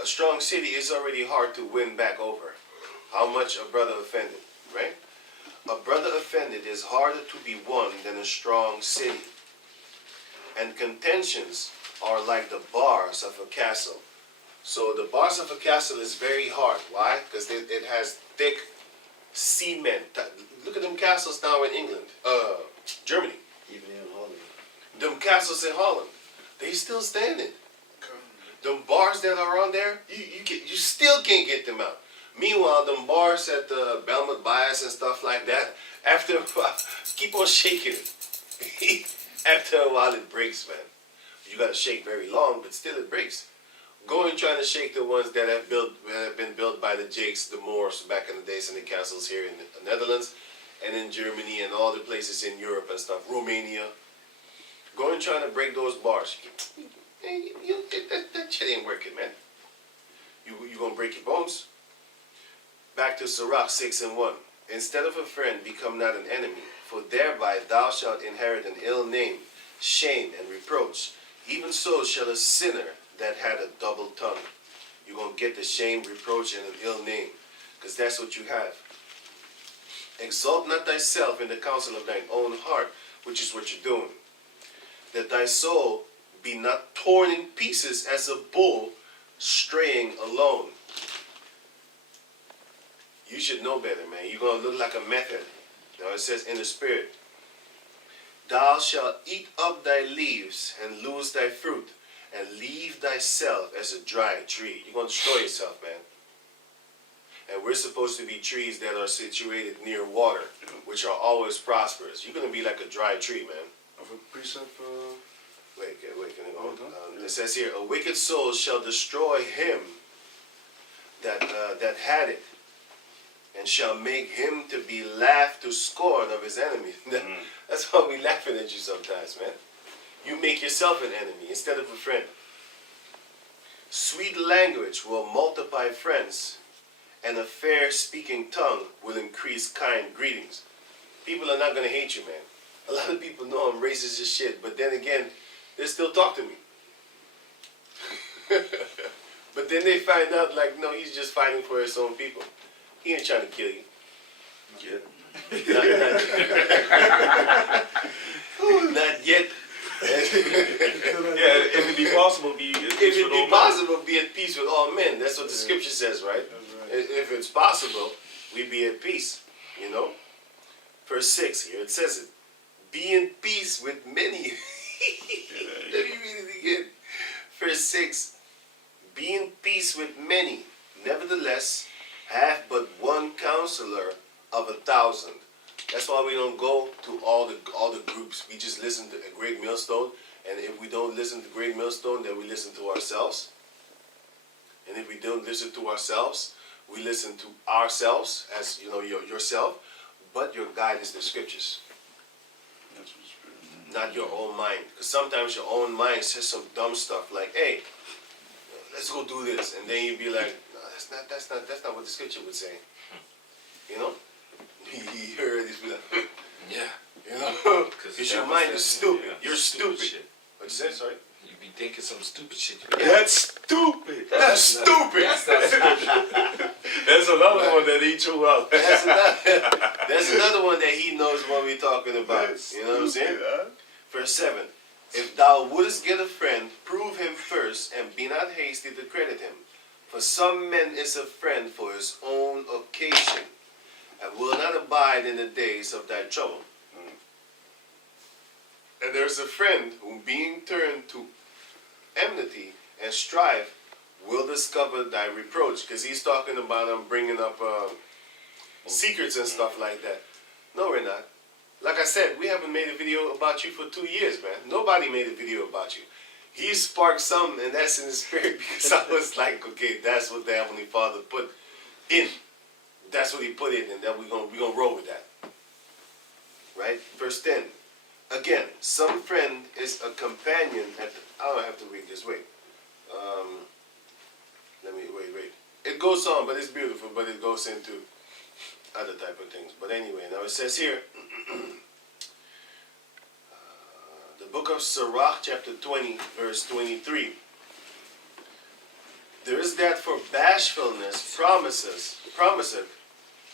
A strong city is already hard to win back over. How much a brother offended, right? A brother offended is harder to be won than a strong city. And contentions are like the bars of a castle. So the bars of a castle is very hard. Why? Because it has thick cement. Look at them castles now in England, Germany. Even in Holland. Them castles in Holland, they still standing. Them bars that are on there, you still can't get them out. Meanwhile, them bars at the Belmont Bias and stuff like that, after a while, keep on shaking it. After a while, it breaks, man. You gotta shake very long, but still it breaks. Go and try to shake the ones that have been built by the Jakes, the Moors back in the days, in the castles here in the Netherlands and in Germany and all the places in Europe and stuff, Romania. Go and try to break those bars. That shit ain't working, man. You gonna break your bones. Back to Sirach 6:1. Instead of a friend, become not an enemy, for thereby thou shalt inherit an ill name, shame, and reproach. Even so shall a sinner that had a double tongue. You're going to get the shame, reproach, and an ill name. Because that's what you have. Exalt not thyself in the counsel of thine own heart, which is what you're doing. That thy soul be not torn in pieces as a bull straying alone. You should know better, man. You're going to look like a method. Now it says in the spirit, thou shalt eat up thy leaves and lose thy fruit, and leave thyself as a dry tree. You're going to destroy yourself, man. And we're supposed to be trees that are situated near water, which are always prosperous. You're going to be like a dry tree, man. Of a precept. Wait, can I go? Hold on. It says here, a wicked soul shall destroy him that had it, and shall make him to be laughed to scorn of his enemies. That's why we laughing at you sometimes, man. You make yourself an enemy instead of a friend. Sweet language will multiply friends, and a fair speaking tongue will increase kind greetings. People are not going to hate you, man. A lot of people know I'm racist as shit, but then again, they still talk to me. But then they find out, like, no, he's just fighting for his own people. He ain't trying to kill you. Yeah. Not yet. Yeah, if it be possible, be at If peace it with be all men. possible, be at peace with all men. That's what the scripture says, right? That's right. If it's possible, we be at peace, you know? Verse 6 here, it says it. Be in peace with many. Let me read it again. Verse 6. Be in peace with many. Nevertheless, have but one counselor of 1,000. That's why we don't go to all the groups. We just listen to a Great Millstone. And if we don't listen to Great Millstone, then we listen to ourselves. And And if we don't listen to ourselves, we listen to ourselves as yourself, but your guide is the scriptures, That's what's spirit. not your own mind. Because sometimes your own mind says some dumb stuff like, "Hey, let's go do this," and then you'd be like, "No, that's not what the scripture would say." You know, you heard this, be like, Yeah. you know, Because because your mind is stupid. You're stupid. Shit. What you say? Sorry. You be thinking some stupid shit. That's stupid. That's stupid. There's another one that he threw out. That's another one that he knows what we're talking about. You know what I'm saying? Verse 7. If thou wouldest get a friend, prove him first, and be not hasty to credit him. For some men is a friend for his own occasion, and will not abide in the days of thy trouble. And there's a friend who, being turned to enmity and strife, will discover thy reproach. Because he's talking about bringing up secrets and stuff like that. No, we're not. Like I said, we haven't made a video about you for 2 years, man. Nobody made a video about you. He sparked something, and that's in the spirit, because I was like, okay, that's what the Heavenly Father put in. That's what he put in, and then we're gonna roll with that. Right? Verse 10. Again, some friend is a companion at the, I don't have to read this, wait. Wait. It goes on, but it's beautiful, but it goes into other type of things. But anyway, now it says here, the book of Sirach, chapter 20, verse 23. There is that for bashfulness promiseth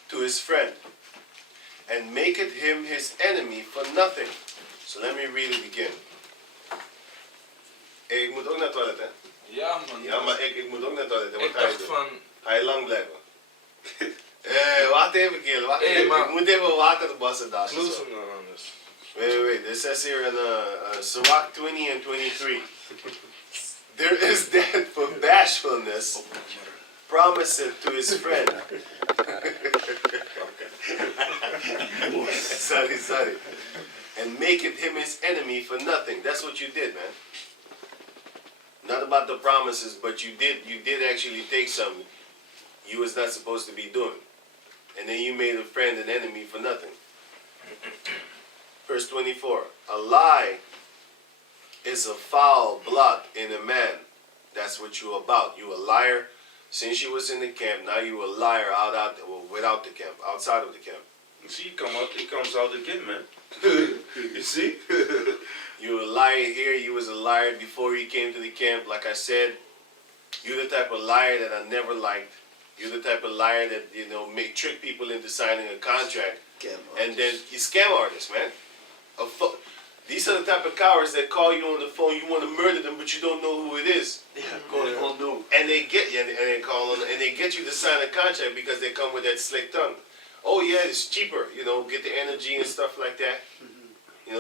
to his friend, and maketh him his enemy for nothing. So let me read it again. Ik moet ook naar het toilet, hè? Ja, man. Ja, maar ik moet ook naar het toilet. Wat Ik ga je dacht doen? van... Ga je lang blijven? Wacht even, kerel. Wacht Hey, even. maar- Ik moet even water wassen daar. Close hem dan anders. Wait. It says here in Sirach 20 and 23. There is that for bashfulness promiseth to his friend. Sorry. And maketh him his enemy for nothing. That's what you did, man. Not about the promises, but you did actually take something you was not supposed to be doing. And then you made a friend an enemy for nothing. Verse 24. A lie is a foul blot in a man. That's what you're about. You a liar. Since you was in the camp, now you a liar without the camp, outside of the camp. You see, he comes out again, man. You see? You a liar here. You was a liar before you came to the camp. Like I said, you're the type of liar that I never liked. You're the type of liar that trick people into signing a contract, and then you scam artists, man. These are the type of cowards that call you on the phone. You want to murder them, but you don't know who it is. Yeah, call no. And they get you, and they call on, and they get you to sign a contract because they come with that slick tongue. Oh yeah, it's cheaper. Get the energy and stuff like that.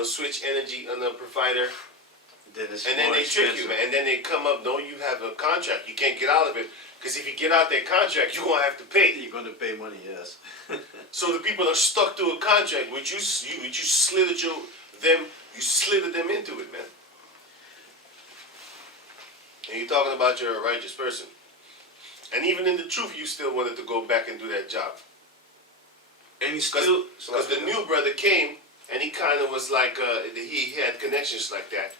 Switch energy on the provider. And then they trick you, man. And then they come up, no, you have a contract. You can't get out of it. Because if you get out that contract, you're going to have to pay. You're going to pay money, yes. So the people are stuck to a contract, which you slithered them into it, man. And you're talking about you're a righteous person. And even in the truth, you still wanted to go back and do that job. And he's still... Because the new brother came, and he kind of was like, he had connections like that.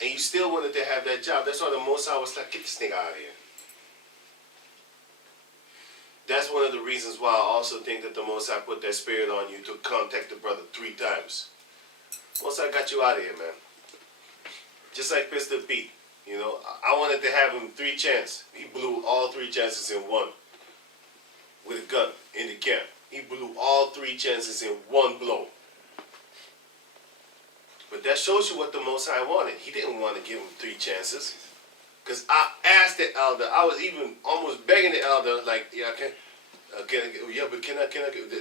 And you still wanted to have that job. That's why the Most High was like, get this nigga out of here. That's one of the reasons why I also think that the Most High put that spirit on you to contact the brother 3 times. Most High got you out of here, man. Just like Pistol Pete. I wanted to have him 3 chances. He blew all 3 chances in one. With a gun in the camp. He blew all 3 chances in one blow. But that shows you what the Most High wanted. He didn't want to give him 3 chances. Because I asked the elder, I was even almost begging the elder, like, yeah, can I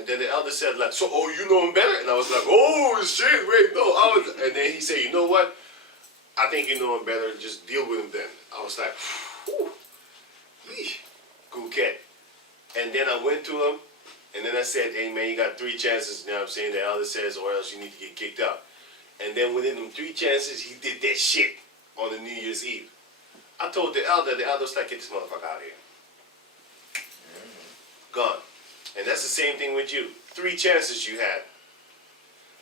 then the elder said, like, so, oh, you know him better? And I was like, oh, shit, wait, no. And then he said, you know what? I think you know him better, just deal with him then. I was like, whew, cool cat. And then I went to him, and then I said, hey, man, you got 3 chances, you know what I'm saying? The elder says, or else you need to get kicked out. And then within them 3 chances, he did that shit on the New Year's Eve. I told the elder was like, get this motherfucker out of here. gone. And that's the same thing with you. 3 chances you had.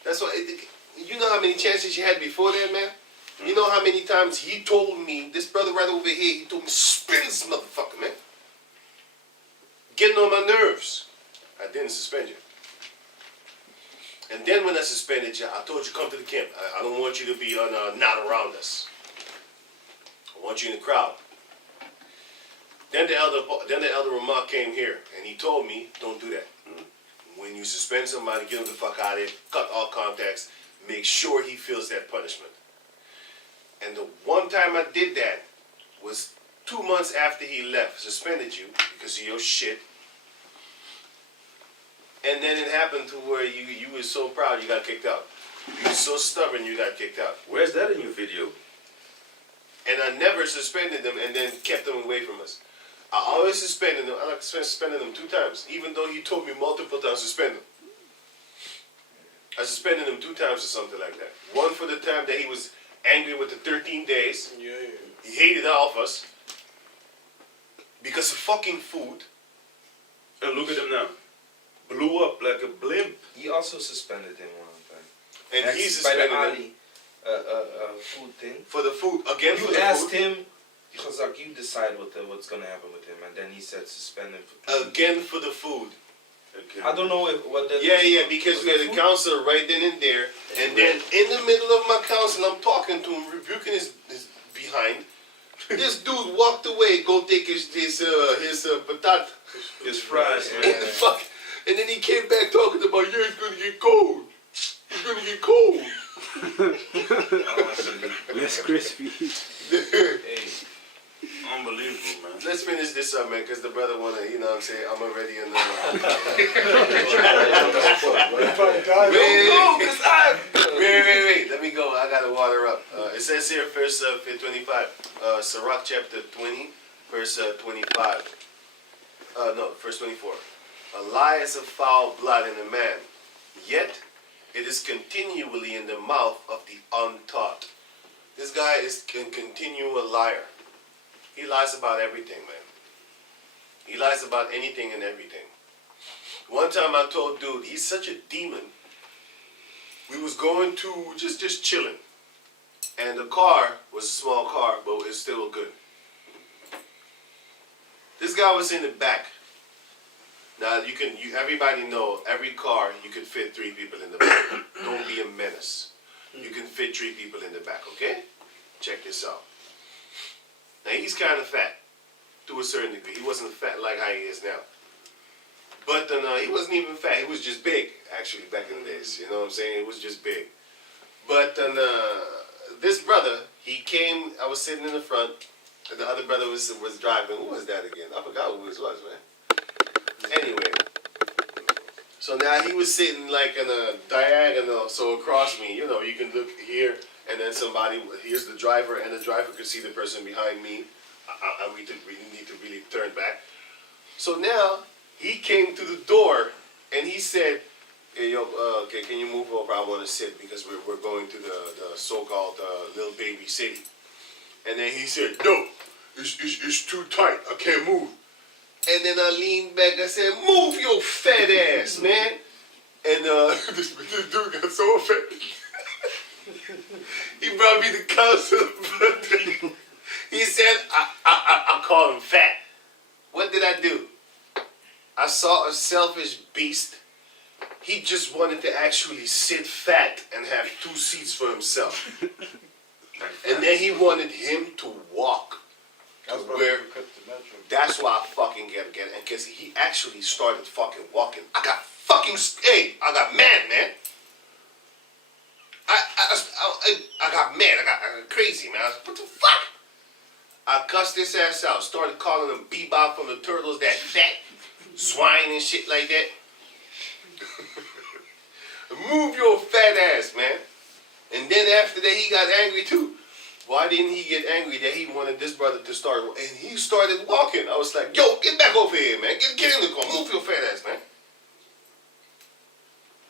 That's what, you know how many chances you had before that, man? You know how many times he told me, this brother right over here, he told me, suspend this motherfucker, man. Getting on my nerves. I didn't suspend you. And then when I suspended you, I told you, come to the camp. I don't want you to be not around us. I want you in the crowd. Then the elder Ramah came here, and he told me, don't do that. When you suspend somebody, get him the fuck out of there, cut all contacts, make sure he feels that punishment. And the one time I did that was 2 months after he left, suspended you because of your shit. And then it happened to where you were so proud you got kicked out. You were so stubborn you got kicked out. Where's that in your video? And I never suspended them and then kept them away from us. I always suspended them. I like suspended them 2 times, even though he told me multiple times to suspend them. I suspended him 2 times or something like that. One for the time that he was angry with the 13 days. Yeah. He hated all of us because of fucking food. And look at him now. Blew up like a blimp. He also suspended him one time. And Next, he by the suspended him Ali, food thing. for the food. Again, for You the asked food. him, because like you decide what's gonna happen with him, and then he said suspend him for 2 weeks. Again for the food. I don't know what that Yeah, was yeah, for. because Was we it had a food? counselor right then and there. And then in the middle of my counsel, I'm talking to him, rebuking his behind. This dude walked away, go take his patat. It's fries, And man. the fuck, and then he came back talking about, yeah, it's gonna get cold. It's gonna get cold. Less crispy. Hey, Unbelievable, man. Let's finish this up, man, because the brother wanna, you know what I'm saying, I'm already in the... Wait, let me go, I gotta water up. It says here, verse 25, Sirach chapter 20, verse 25. No, verse 24. A lie is a foul blood in a man, yet it is continually in the mouth of the untaught. This guy is a continual liar. He lies about everything, man. He lies about anything and everything. One time I told dude, he's such a demon. We was going to, just chilling. And the car was a small car, but it's still good. This guy was in the back. Now everybody know, every car you can fit 3 people in the back. Don't be a menace. You can fit 3 people in the back, okay? Check this out. Now he's kind of fat, to a certain degree. He wasn't fat like how he is now. But he wasn't even fat. He was just big, actually, back in the days. You know what I'm saying? It was just big. But this brother, he came. I was sitting in the front, and the other brother was driving. Who was that again? I forgot who it was, man. Anyway, so now he was sitting like in a diagonal, so across me. You know, you can look here, and then here's the driver, and the driver could see the person behind me. We need to really turn back. So now he came to the door, and he said, "Hey, yo, okay, can you move over? I want to sit because we're going to the so-called little baby city." And then he said, "No, it's too tight. I can't move." And then I leaned back. I said, "Move your fat ass, man." And this dude got so offended. He brought me the counselor. He said, I call him fat. What did I do? I saw a selfish beast. He just wanted to actually sit fat and have 2 seats for himself. And then he wanted him to walk. That's why I fucking get it. And because he actually started fucking walking. I got mad, man. I got mad. I got crazy, man. What the fuck? I cussed his ass out. Started calling him Bebop from the Turtles, that fat swine and shit like that. Move your fat ass, man. And then after that, he got angry too. Why didn't he get angry that he wanted this brother to start? And he started walking. I was like, yo, get back over here, man. Get in the car. Move your fat ass, man.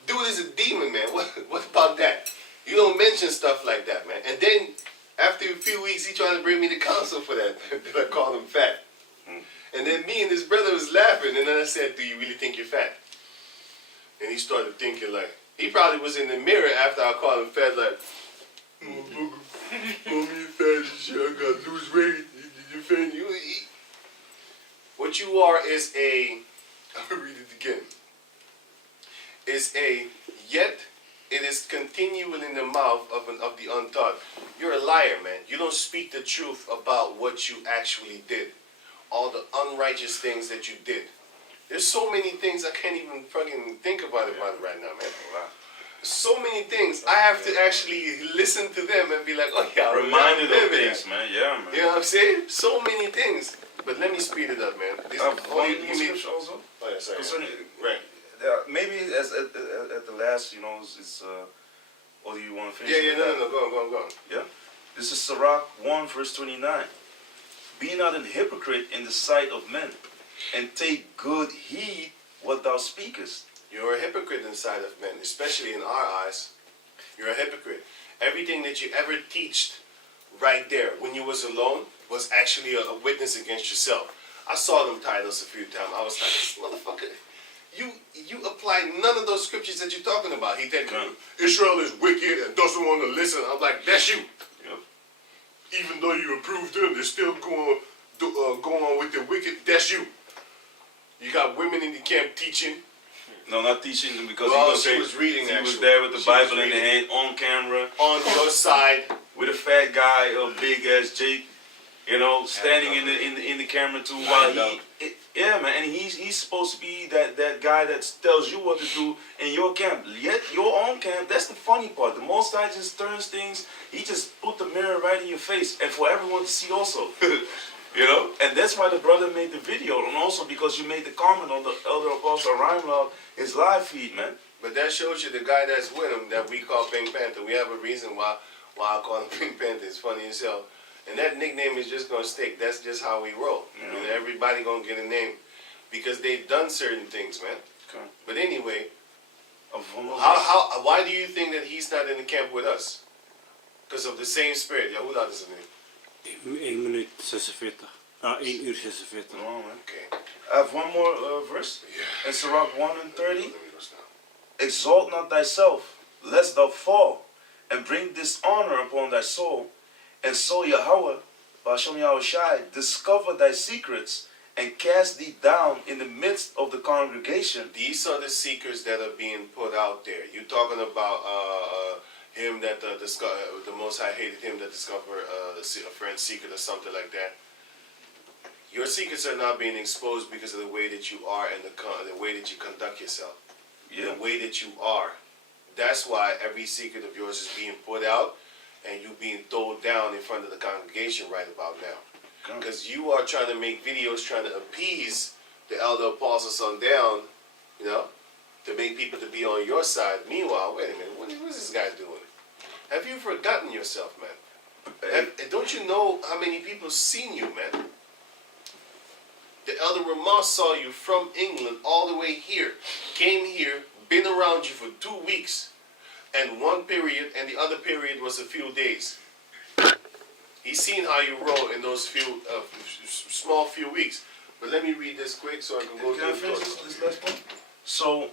Dude is a demon, man. What about that? You don't mention stuff like that, man. And then, after a few weeks, he tried to bring me to counsel for that. I called him fat. And then me and his brother was laughing, and then I said, "Do you really think you're fat?" And he started thinking like, he probably was in the mirror after I called him fat, like, "Call me fat and shit, I gotta lose weight. You fat, you eat." What you are is a, I'll read it again. Is a, yet it is continual in the mouth of the untaught. You're a liar, man. You don't speak the truth about what you actually did. All the unrighteous things that you did. There's so many things I can't even fucking think about it right now, man. Wow. So many things. I have to actually listen to them and be like, oh yeah, I Reminded of remember things, that. man. Yeah, man. You know what I'm saying? So many things. But let me speed it up, man. This, One you more mean, scripture also. oh yeah, sorry. Concerning, Right. maybe as at the last, you know, is or do you want to finish? Yeah, with no, that? no, no, go on. Yeah. This is Sirach 1 verse 29. Be not an hypocrite in the sight of men, and take good heed what thou speakest. You're a hypocrite inside of men, especially in our eyes. You're a hypocrite. Everything that you ever teached right there when you was alone was actually a witness against yourself. I saw them titles a few times. I was like, motherfucker, you apply none of those scriptures that you're talking about. He said, Israel is wicked and doesn't want to listen. I'm like, that's you. Yep. Even though you approved them, they're still going on with the wicked. That's you. You got women in the camp teaching. No, not teaching them because Well, he she was reading, he was actually. there with the She was Bible in the reading. hand on camera On your side. with a fat guy, a big ass Jake, you know, standing in the camera too. While yeah, man, and he's supposed to be that guy that tells you what to do in your camp. Yet your own camp, that's the funny part. The Most High just turns things. He just put the mirror right in your face, and for everyone to see also. You know, and that's why the brother made the video, and also because you made the comment on the Elder Apostle Rhymelove, his live feed, man. But that shows you the guy that's with him that we call Pink Panther. We have a reason why I call him Pink Panther. It's funny as hell. And that nickname is just gonna stick. That's just how we roll. Yeah. I mean, everybody gonna get a name because they've done certain things, man. Okay. But anyway, How why do you think that he's not in the camp with us? Because of the same spirit. Yeah, who that is the name? 1 minuut 46. 1 uur 46. Oh, man. Okay. I have one more verse. Yeah. In Sirach 1 and 30. Let me verse now. Exalt not thyself, lest thou fall, and bring dishonor upon thy soul. And so Yahweh, Ba'ashem Yahushai, discover thy secrets, and cast thee down in the midst of the congregation. These are the seekers that are being put out there. You talking about him that the Most High hated him that discovered a friend's secret or something like that. Your secrets are not being exposed because of the way that you are and the way that you conduct yourself. Yeah. The way that you are. That's why every secret of yours is being put out and you being thrown down in front of the congregation right about now. Because you are trying to make videos trying to appease the elder apostles on down, you know, to make people to be on your side. Meanwhile, wait a minute, what is this guy doing? Have you forgotten yourself, man? Don't you know how many people seen you, man? The elder Ramah saw you from England all the way here, came here, been around you for 2 weeks, and one period, and the other period was a few days. He's seen how you roll in those few, small few weeks. But let me read this quick so I can go Can I through finish it. this last one? So,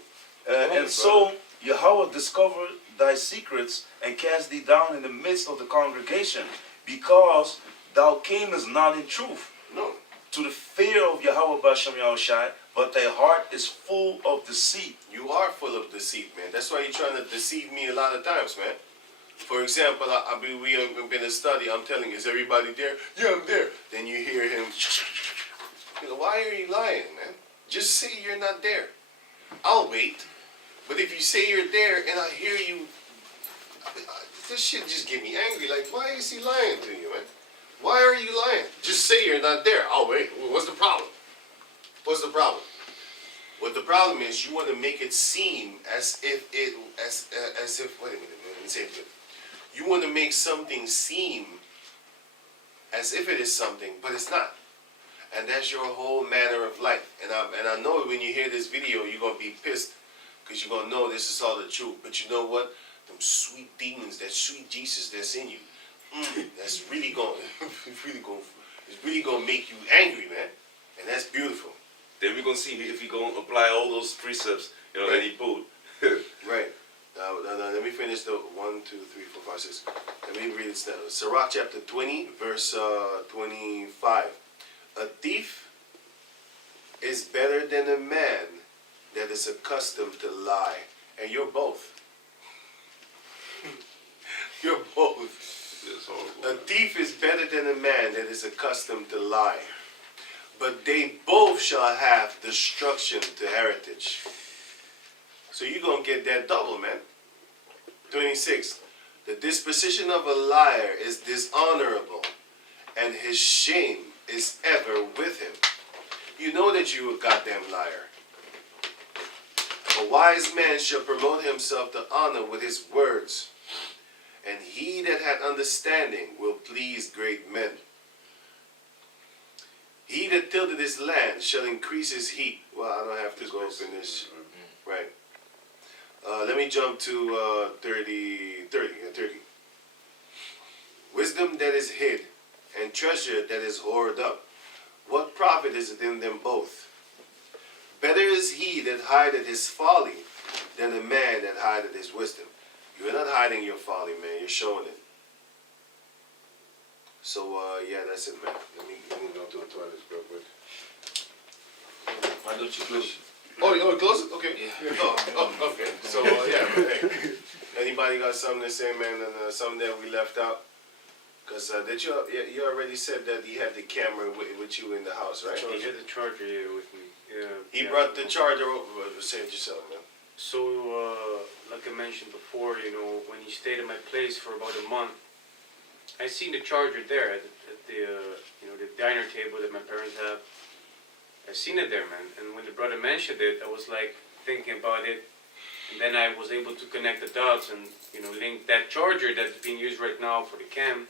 and so Yahweh discovered thy secrets and cast thee down in the midst of the congregation, because thou camest not in truth No. to the fear of Yahweh Ba'ashem Yahushai, but thy heart is full of deceit. You are full of deceit, man. That's why you're trying to deceive me a lot of times, man. For example, we have been in study. I'm telling you, is everybody there? Yeah, I'm there. Then you hear him. You know, why are you lying, man? Just say you're not there. I'll wait. But if you say you're there and I hear you, this shit just get me angry. Like, why is he lying to you, man? Why are you lying? Just say you're not there. I'll wait. What's the problem? What's the problem? What the problem is, you want to make it seem as if wait a minute, let me say it again. You want to make something seem as if it is something, but it's not. And that's your whole manner of life. And I know when you hear this video, you're going to be pissed because you're going to know this is all the truth. But you know what? Them sweet demons, that sweet Jesus that's in you, that's really going, it's really going to make you angry, man. And that's beautiful. Then we're gonna see if he gonna apply all those precepts, that he pulled. Right. Now, let me finish the 1, 2, 3, 4, 5, 6. Let me read it. Sirach chapter 20, verse 25. A thief is better than a man that is accustomed to lie. And you're both. You're both. That's horrible. A thief is better than a man that is accustomed to lie. But they both shall have destruction to heritage. So you're going to get that double, man. 26. The disposition of a liar is dishonorable, and his shame is ever with him. You know that you a goddamn liar. A wise man shall promote himself to honor with his words, and he that hath understanding will please great men. He that tilleth his land shall increase his heat. Well, I don't have to go finish. Right. Let me jump to 30. Wisdom that is hid, and treasure that is hoarded up. What profit is it in them both? Better is he that hideth his folly than a man that hideth his wisdom. You're not hiding your folly, man. You're showing it. So, yeah, that's it, man. Let me go to the toilet real quick. Why don't you close? Oh, you want to close it? Okay. Yeah. Oh, okay. So, yeah, man, hey. Anybody got something to say, man, and something that we left out? Because you already said that he had the camera with you in the house, right? He had the charger here with me. Yeah. He brought the charger over. Say it yourself, man. So, like I mentioned before, when he stayed at my place for about a month, I seen the charger there at the the diner table that my parents have. I seen it there, man. And when the brother mentioned it, I was like thinking about it, and then I was able to connect the dots and link that charger that's being used right now for the cam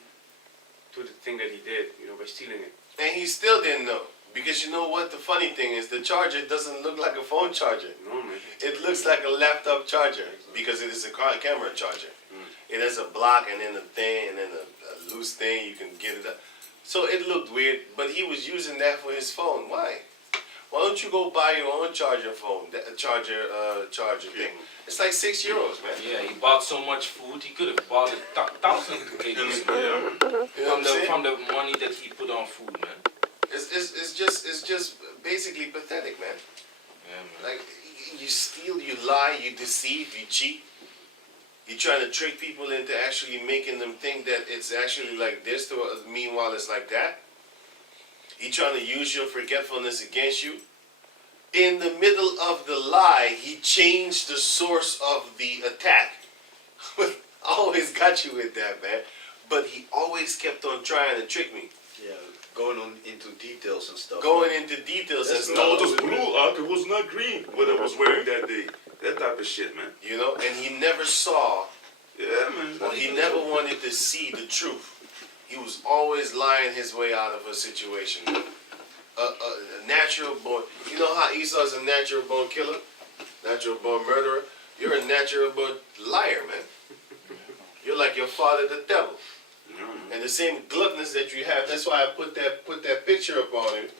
to the thing that he did, by stealing it. And he still didn't know. Because you know what the funny thing is? The charger doesn't look like a phone charger. No, man. It looks like a laptop charger because it is a camera charger. It has a block and then a thing and then a loose thing. You can get it up. So it looked weird, but he was using that for his phone. Why? Why don't you go buy your own charger phone, charger thing? It's like €6, man. Yeah, he bought so much food, he could have bought 1,000 kgs You know what I'm saying? from the money that he put on food, man. It's just basically pathetic, man. Yeah, man. Like you steal, you lie, you deceive, you cheat. You're trying to trick people into actually making them think that it's actually like this, meanwhile it's like that. You're trying to use your forgetfulness against you. In the middle of the lie, he changed the source of the attack. I always got you with that, man. But he always kept on trying to trick me. Yeah, going on into details and stuff. Going into details and No, stuff. it was blue, it was not green. What I was wearing that day. That type of shit, man. You know, and he never saw, Yeah, man. or he never wanted to see the truth. He was always lying his way out of a situation. A natural born, you know how Esau's a natural born killer? Natural born murderer? You're a natural born liar, man. You're like your father, the devil. And the same gluttonous that you have, that's why I put that picture up on him.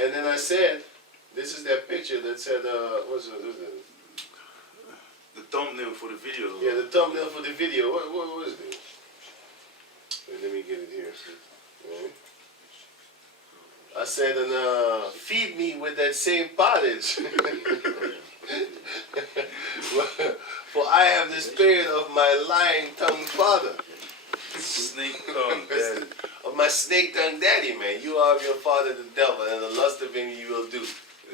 And then I said, this is that picture that said, what's it? The thumbnail for the video. Yeah, the thumbnail for the video. What is it? Wait, let me get it here. Right. I said, feed me with that same pottage. For I have the spirit of my lying-tongued father. Snake tongue, daddy. Of my snake-tongued daddy, man. You are of your father, the devil, and the lust of him you will do.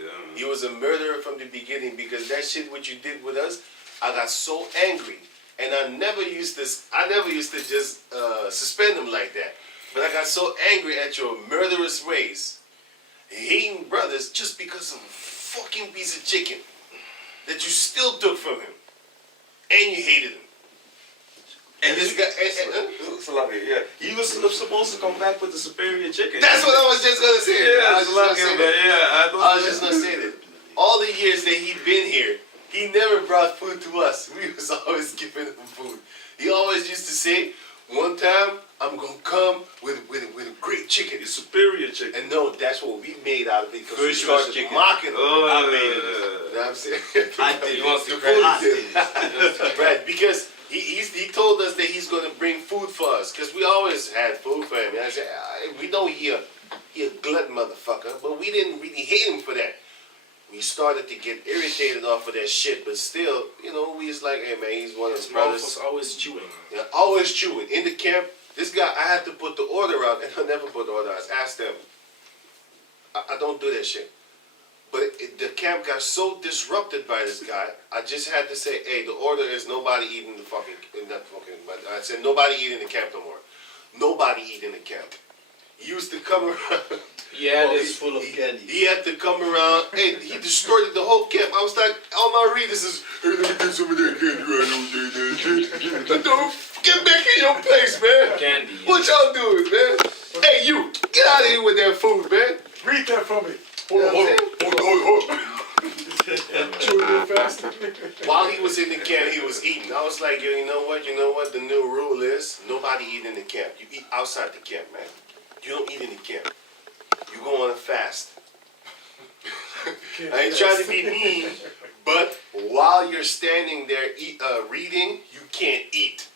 Yeah. He was a murderer from the beginning because that shit what you did with us, I got so angry. And I never used to just suspend him like that. But I got so angry at your murderous ways, hating brothers just because of a fucking piece of chicken that you still took from him. And you hated him. And this guy, Yeah. He was supposed to come back with the superior chicken. that's what I was just gonna say. Yeah, I was just yeah. gonna say that. All the years that he'd been here, he never brought food to us. We was always giving him food. He always used to say, one time I'm gonna come with a great chicken. It's superior chicken. And no, that's what we made out of it because we Virtuous started chicken. mocking them. I made You know what I'm saying? I did. He wants to The crack. food did. Right, because he told us that he's gonna bring food for us, because we always had food for him. And I said, we know he a glutton motherfucker, but we didn't really hate him for that. We started to get irritated off of that shit, but still, you know, we was like, hey man, he's one of His his mouth brothers. was always chewing. Yeah, always chewing. In the camp, this guy, I had to put the order out, and I never put the order out. I asked them. I don't do that shit. But the camp got so disrupted by this guy, I just had to say, hey, the order is nobody eating the fucking, but I said nobody eating the camp no more. Nobody eating the camp. He used to come around. Yeah, Oh, this Full of candy. He had to come around, and he destroyed the whole camp. I was like, all my readers is, hey, let me get some of that candy right over there. Get back in your place, man. candy. What y'all doing, man? Hey, you, get out of here with that food, man. Read that for me. You know what I'm saying? Chew it real fast. While he was in the camp, he was eating. I was like, yo, you know what? The new rule is nobody eat in the camp. You eat outside the camp, man. You don't eat in the camp. You go on a fast. I ain't trying to be mean, but while you're standing there reading, you can't eat.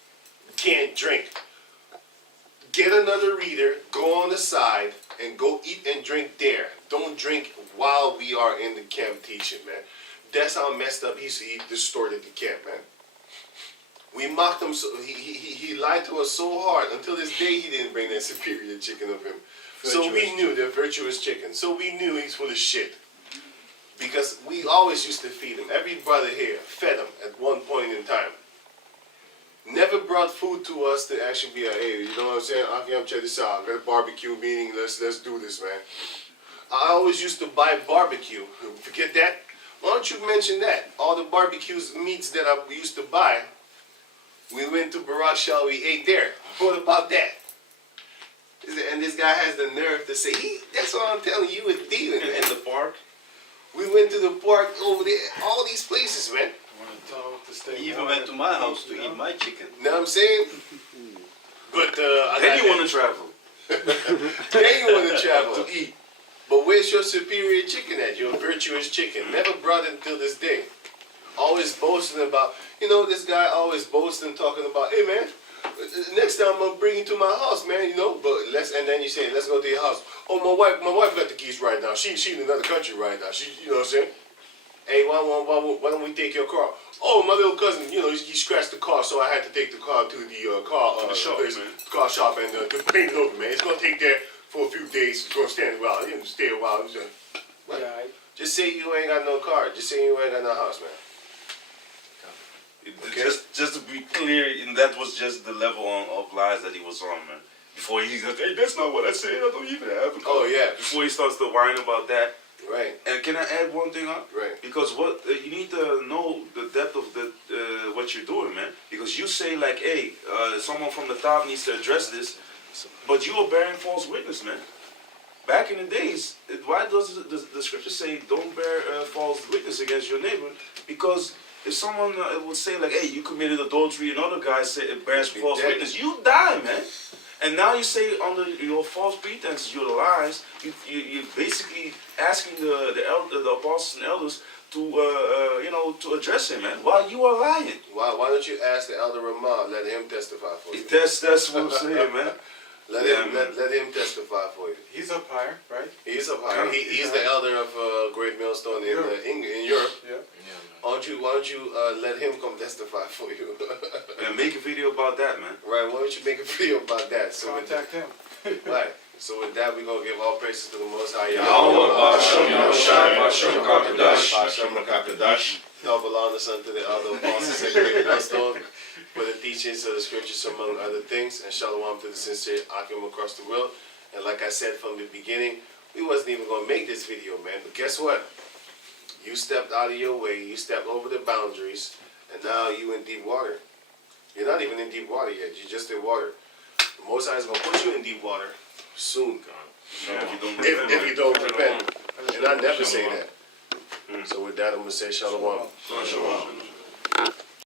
You can't drink. Get another reader, go on the side, and go eat and drink there. Don't drink while we are in the camp teaching, man. That's how messed up he distorted the camp, man. We mocked him, so he lied to us so hard. Until this day, he didn't bring that superior chicken of him. So we knew the virtuous chicken. So we knew he's full of shit. Because we always used to feed him. Every brother here fed him at one point in time. Never brought food to us to actually be like, hey, you know what I'm saying? Okay, check this out. I got a barbecue meeting. Let's do this, man. I always used to buy barbecue. Forget that? Why don't you mention that? All the barbecues meats that I used to buy, we went to Barak Shah, we ate there. What about that? And this guy has the nerve to say, that's what I'm telling you, it's dealing, man. In the park. We went to the park over there, all these places, man. He even went to my house to eat my chicken. You know what I'm saying? But Then you want to travel. then you want to travel to eat. But where's your superior chicken at? Your virtuous chicken. Never brought it until this day. Always boasting about, this guy always boasting, talking about, hey man, next time I'm gonna bring you to my house, man, But and then you say, let's go to your house. Oh, my wife got the keys right now. She in another country right now. You know what I'm saying? Hey, why don't we take your car? Oh, my little cousin, he scratched the car, so I had to take the car to the car shop and to paint it over, man. It's gonna take there for a few days. It's gonna stay a while. Stay a while. Just say you ain't got no car. Just say you ain't got no house, man. Okay. Just to be clear, and that was just the level of lies that he was on, man. Before he's like, hey, that's not what I said. I don't even have a car. Oh yeah. Before he starts to whine about that. Right. And can I add one thing on? Right. Because what you need to know the depth of what you're doing, man. Because you say like, hey, someone from the top needs to address this, but you are bearing false witness, man. Back in the days, why does the scripture say don't bear false witness against your neighbor? Because if someone would say like, hey, you committed adultery, another guy bears false witness, you die, man. And now you say under your false pretenses, your lies, you're basically asking the apostles and elders to to address him, man. While you are lying. Why don't you ask the elder Ramah, let him testify for you? That's what I'm saying, man. Let him testify for you. He's up higher, right? He's up higher. He's the elder of Great Millstone in Europe. Yeah. Why don't you let him come testify for you? And make a video about that, man. Right. Why don't you make a video about that? So Contact him. right. So with that, we're gonna give all praises to the Most High. Help along us unto the other apostles at Great Millstone for the teachings of the scriptures, among other things, and shalom to the sincere Akim across the world. And like I said from the beginning, we wasn't even gonna make this video, man. But guess what? You stepped out of your way, you stepped over the boundaries, and now you in deep water. You're not even in deep water yet, you're just in water. The Most High is going to put you in deep water soon, if you don't repent. And I never say that. So with that, I'm going to say shalom. Shalom.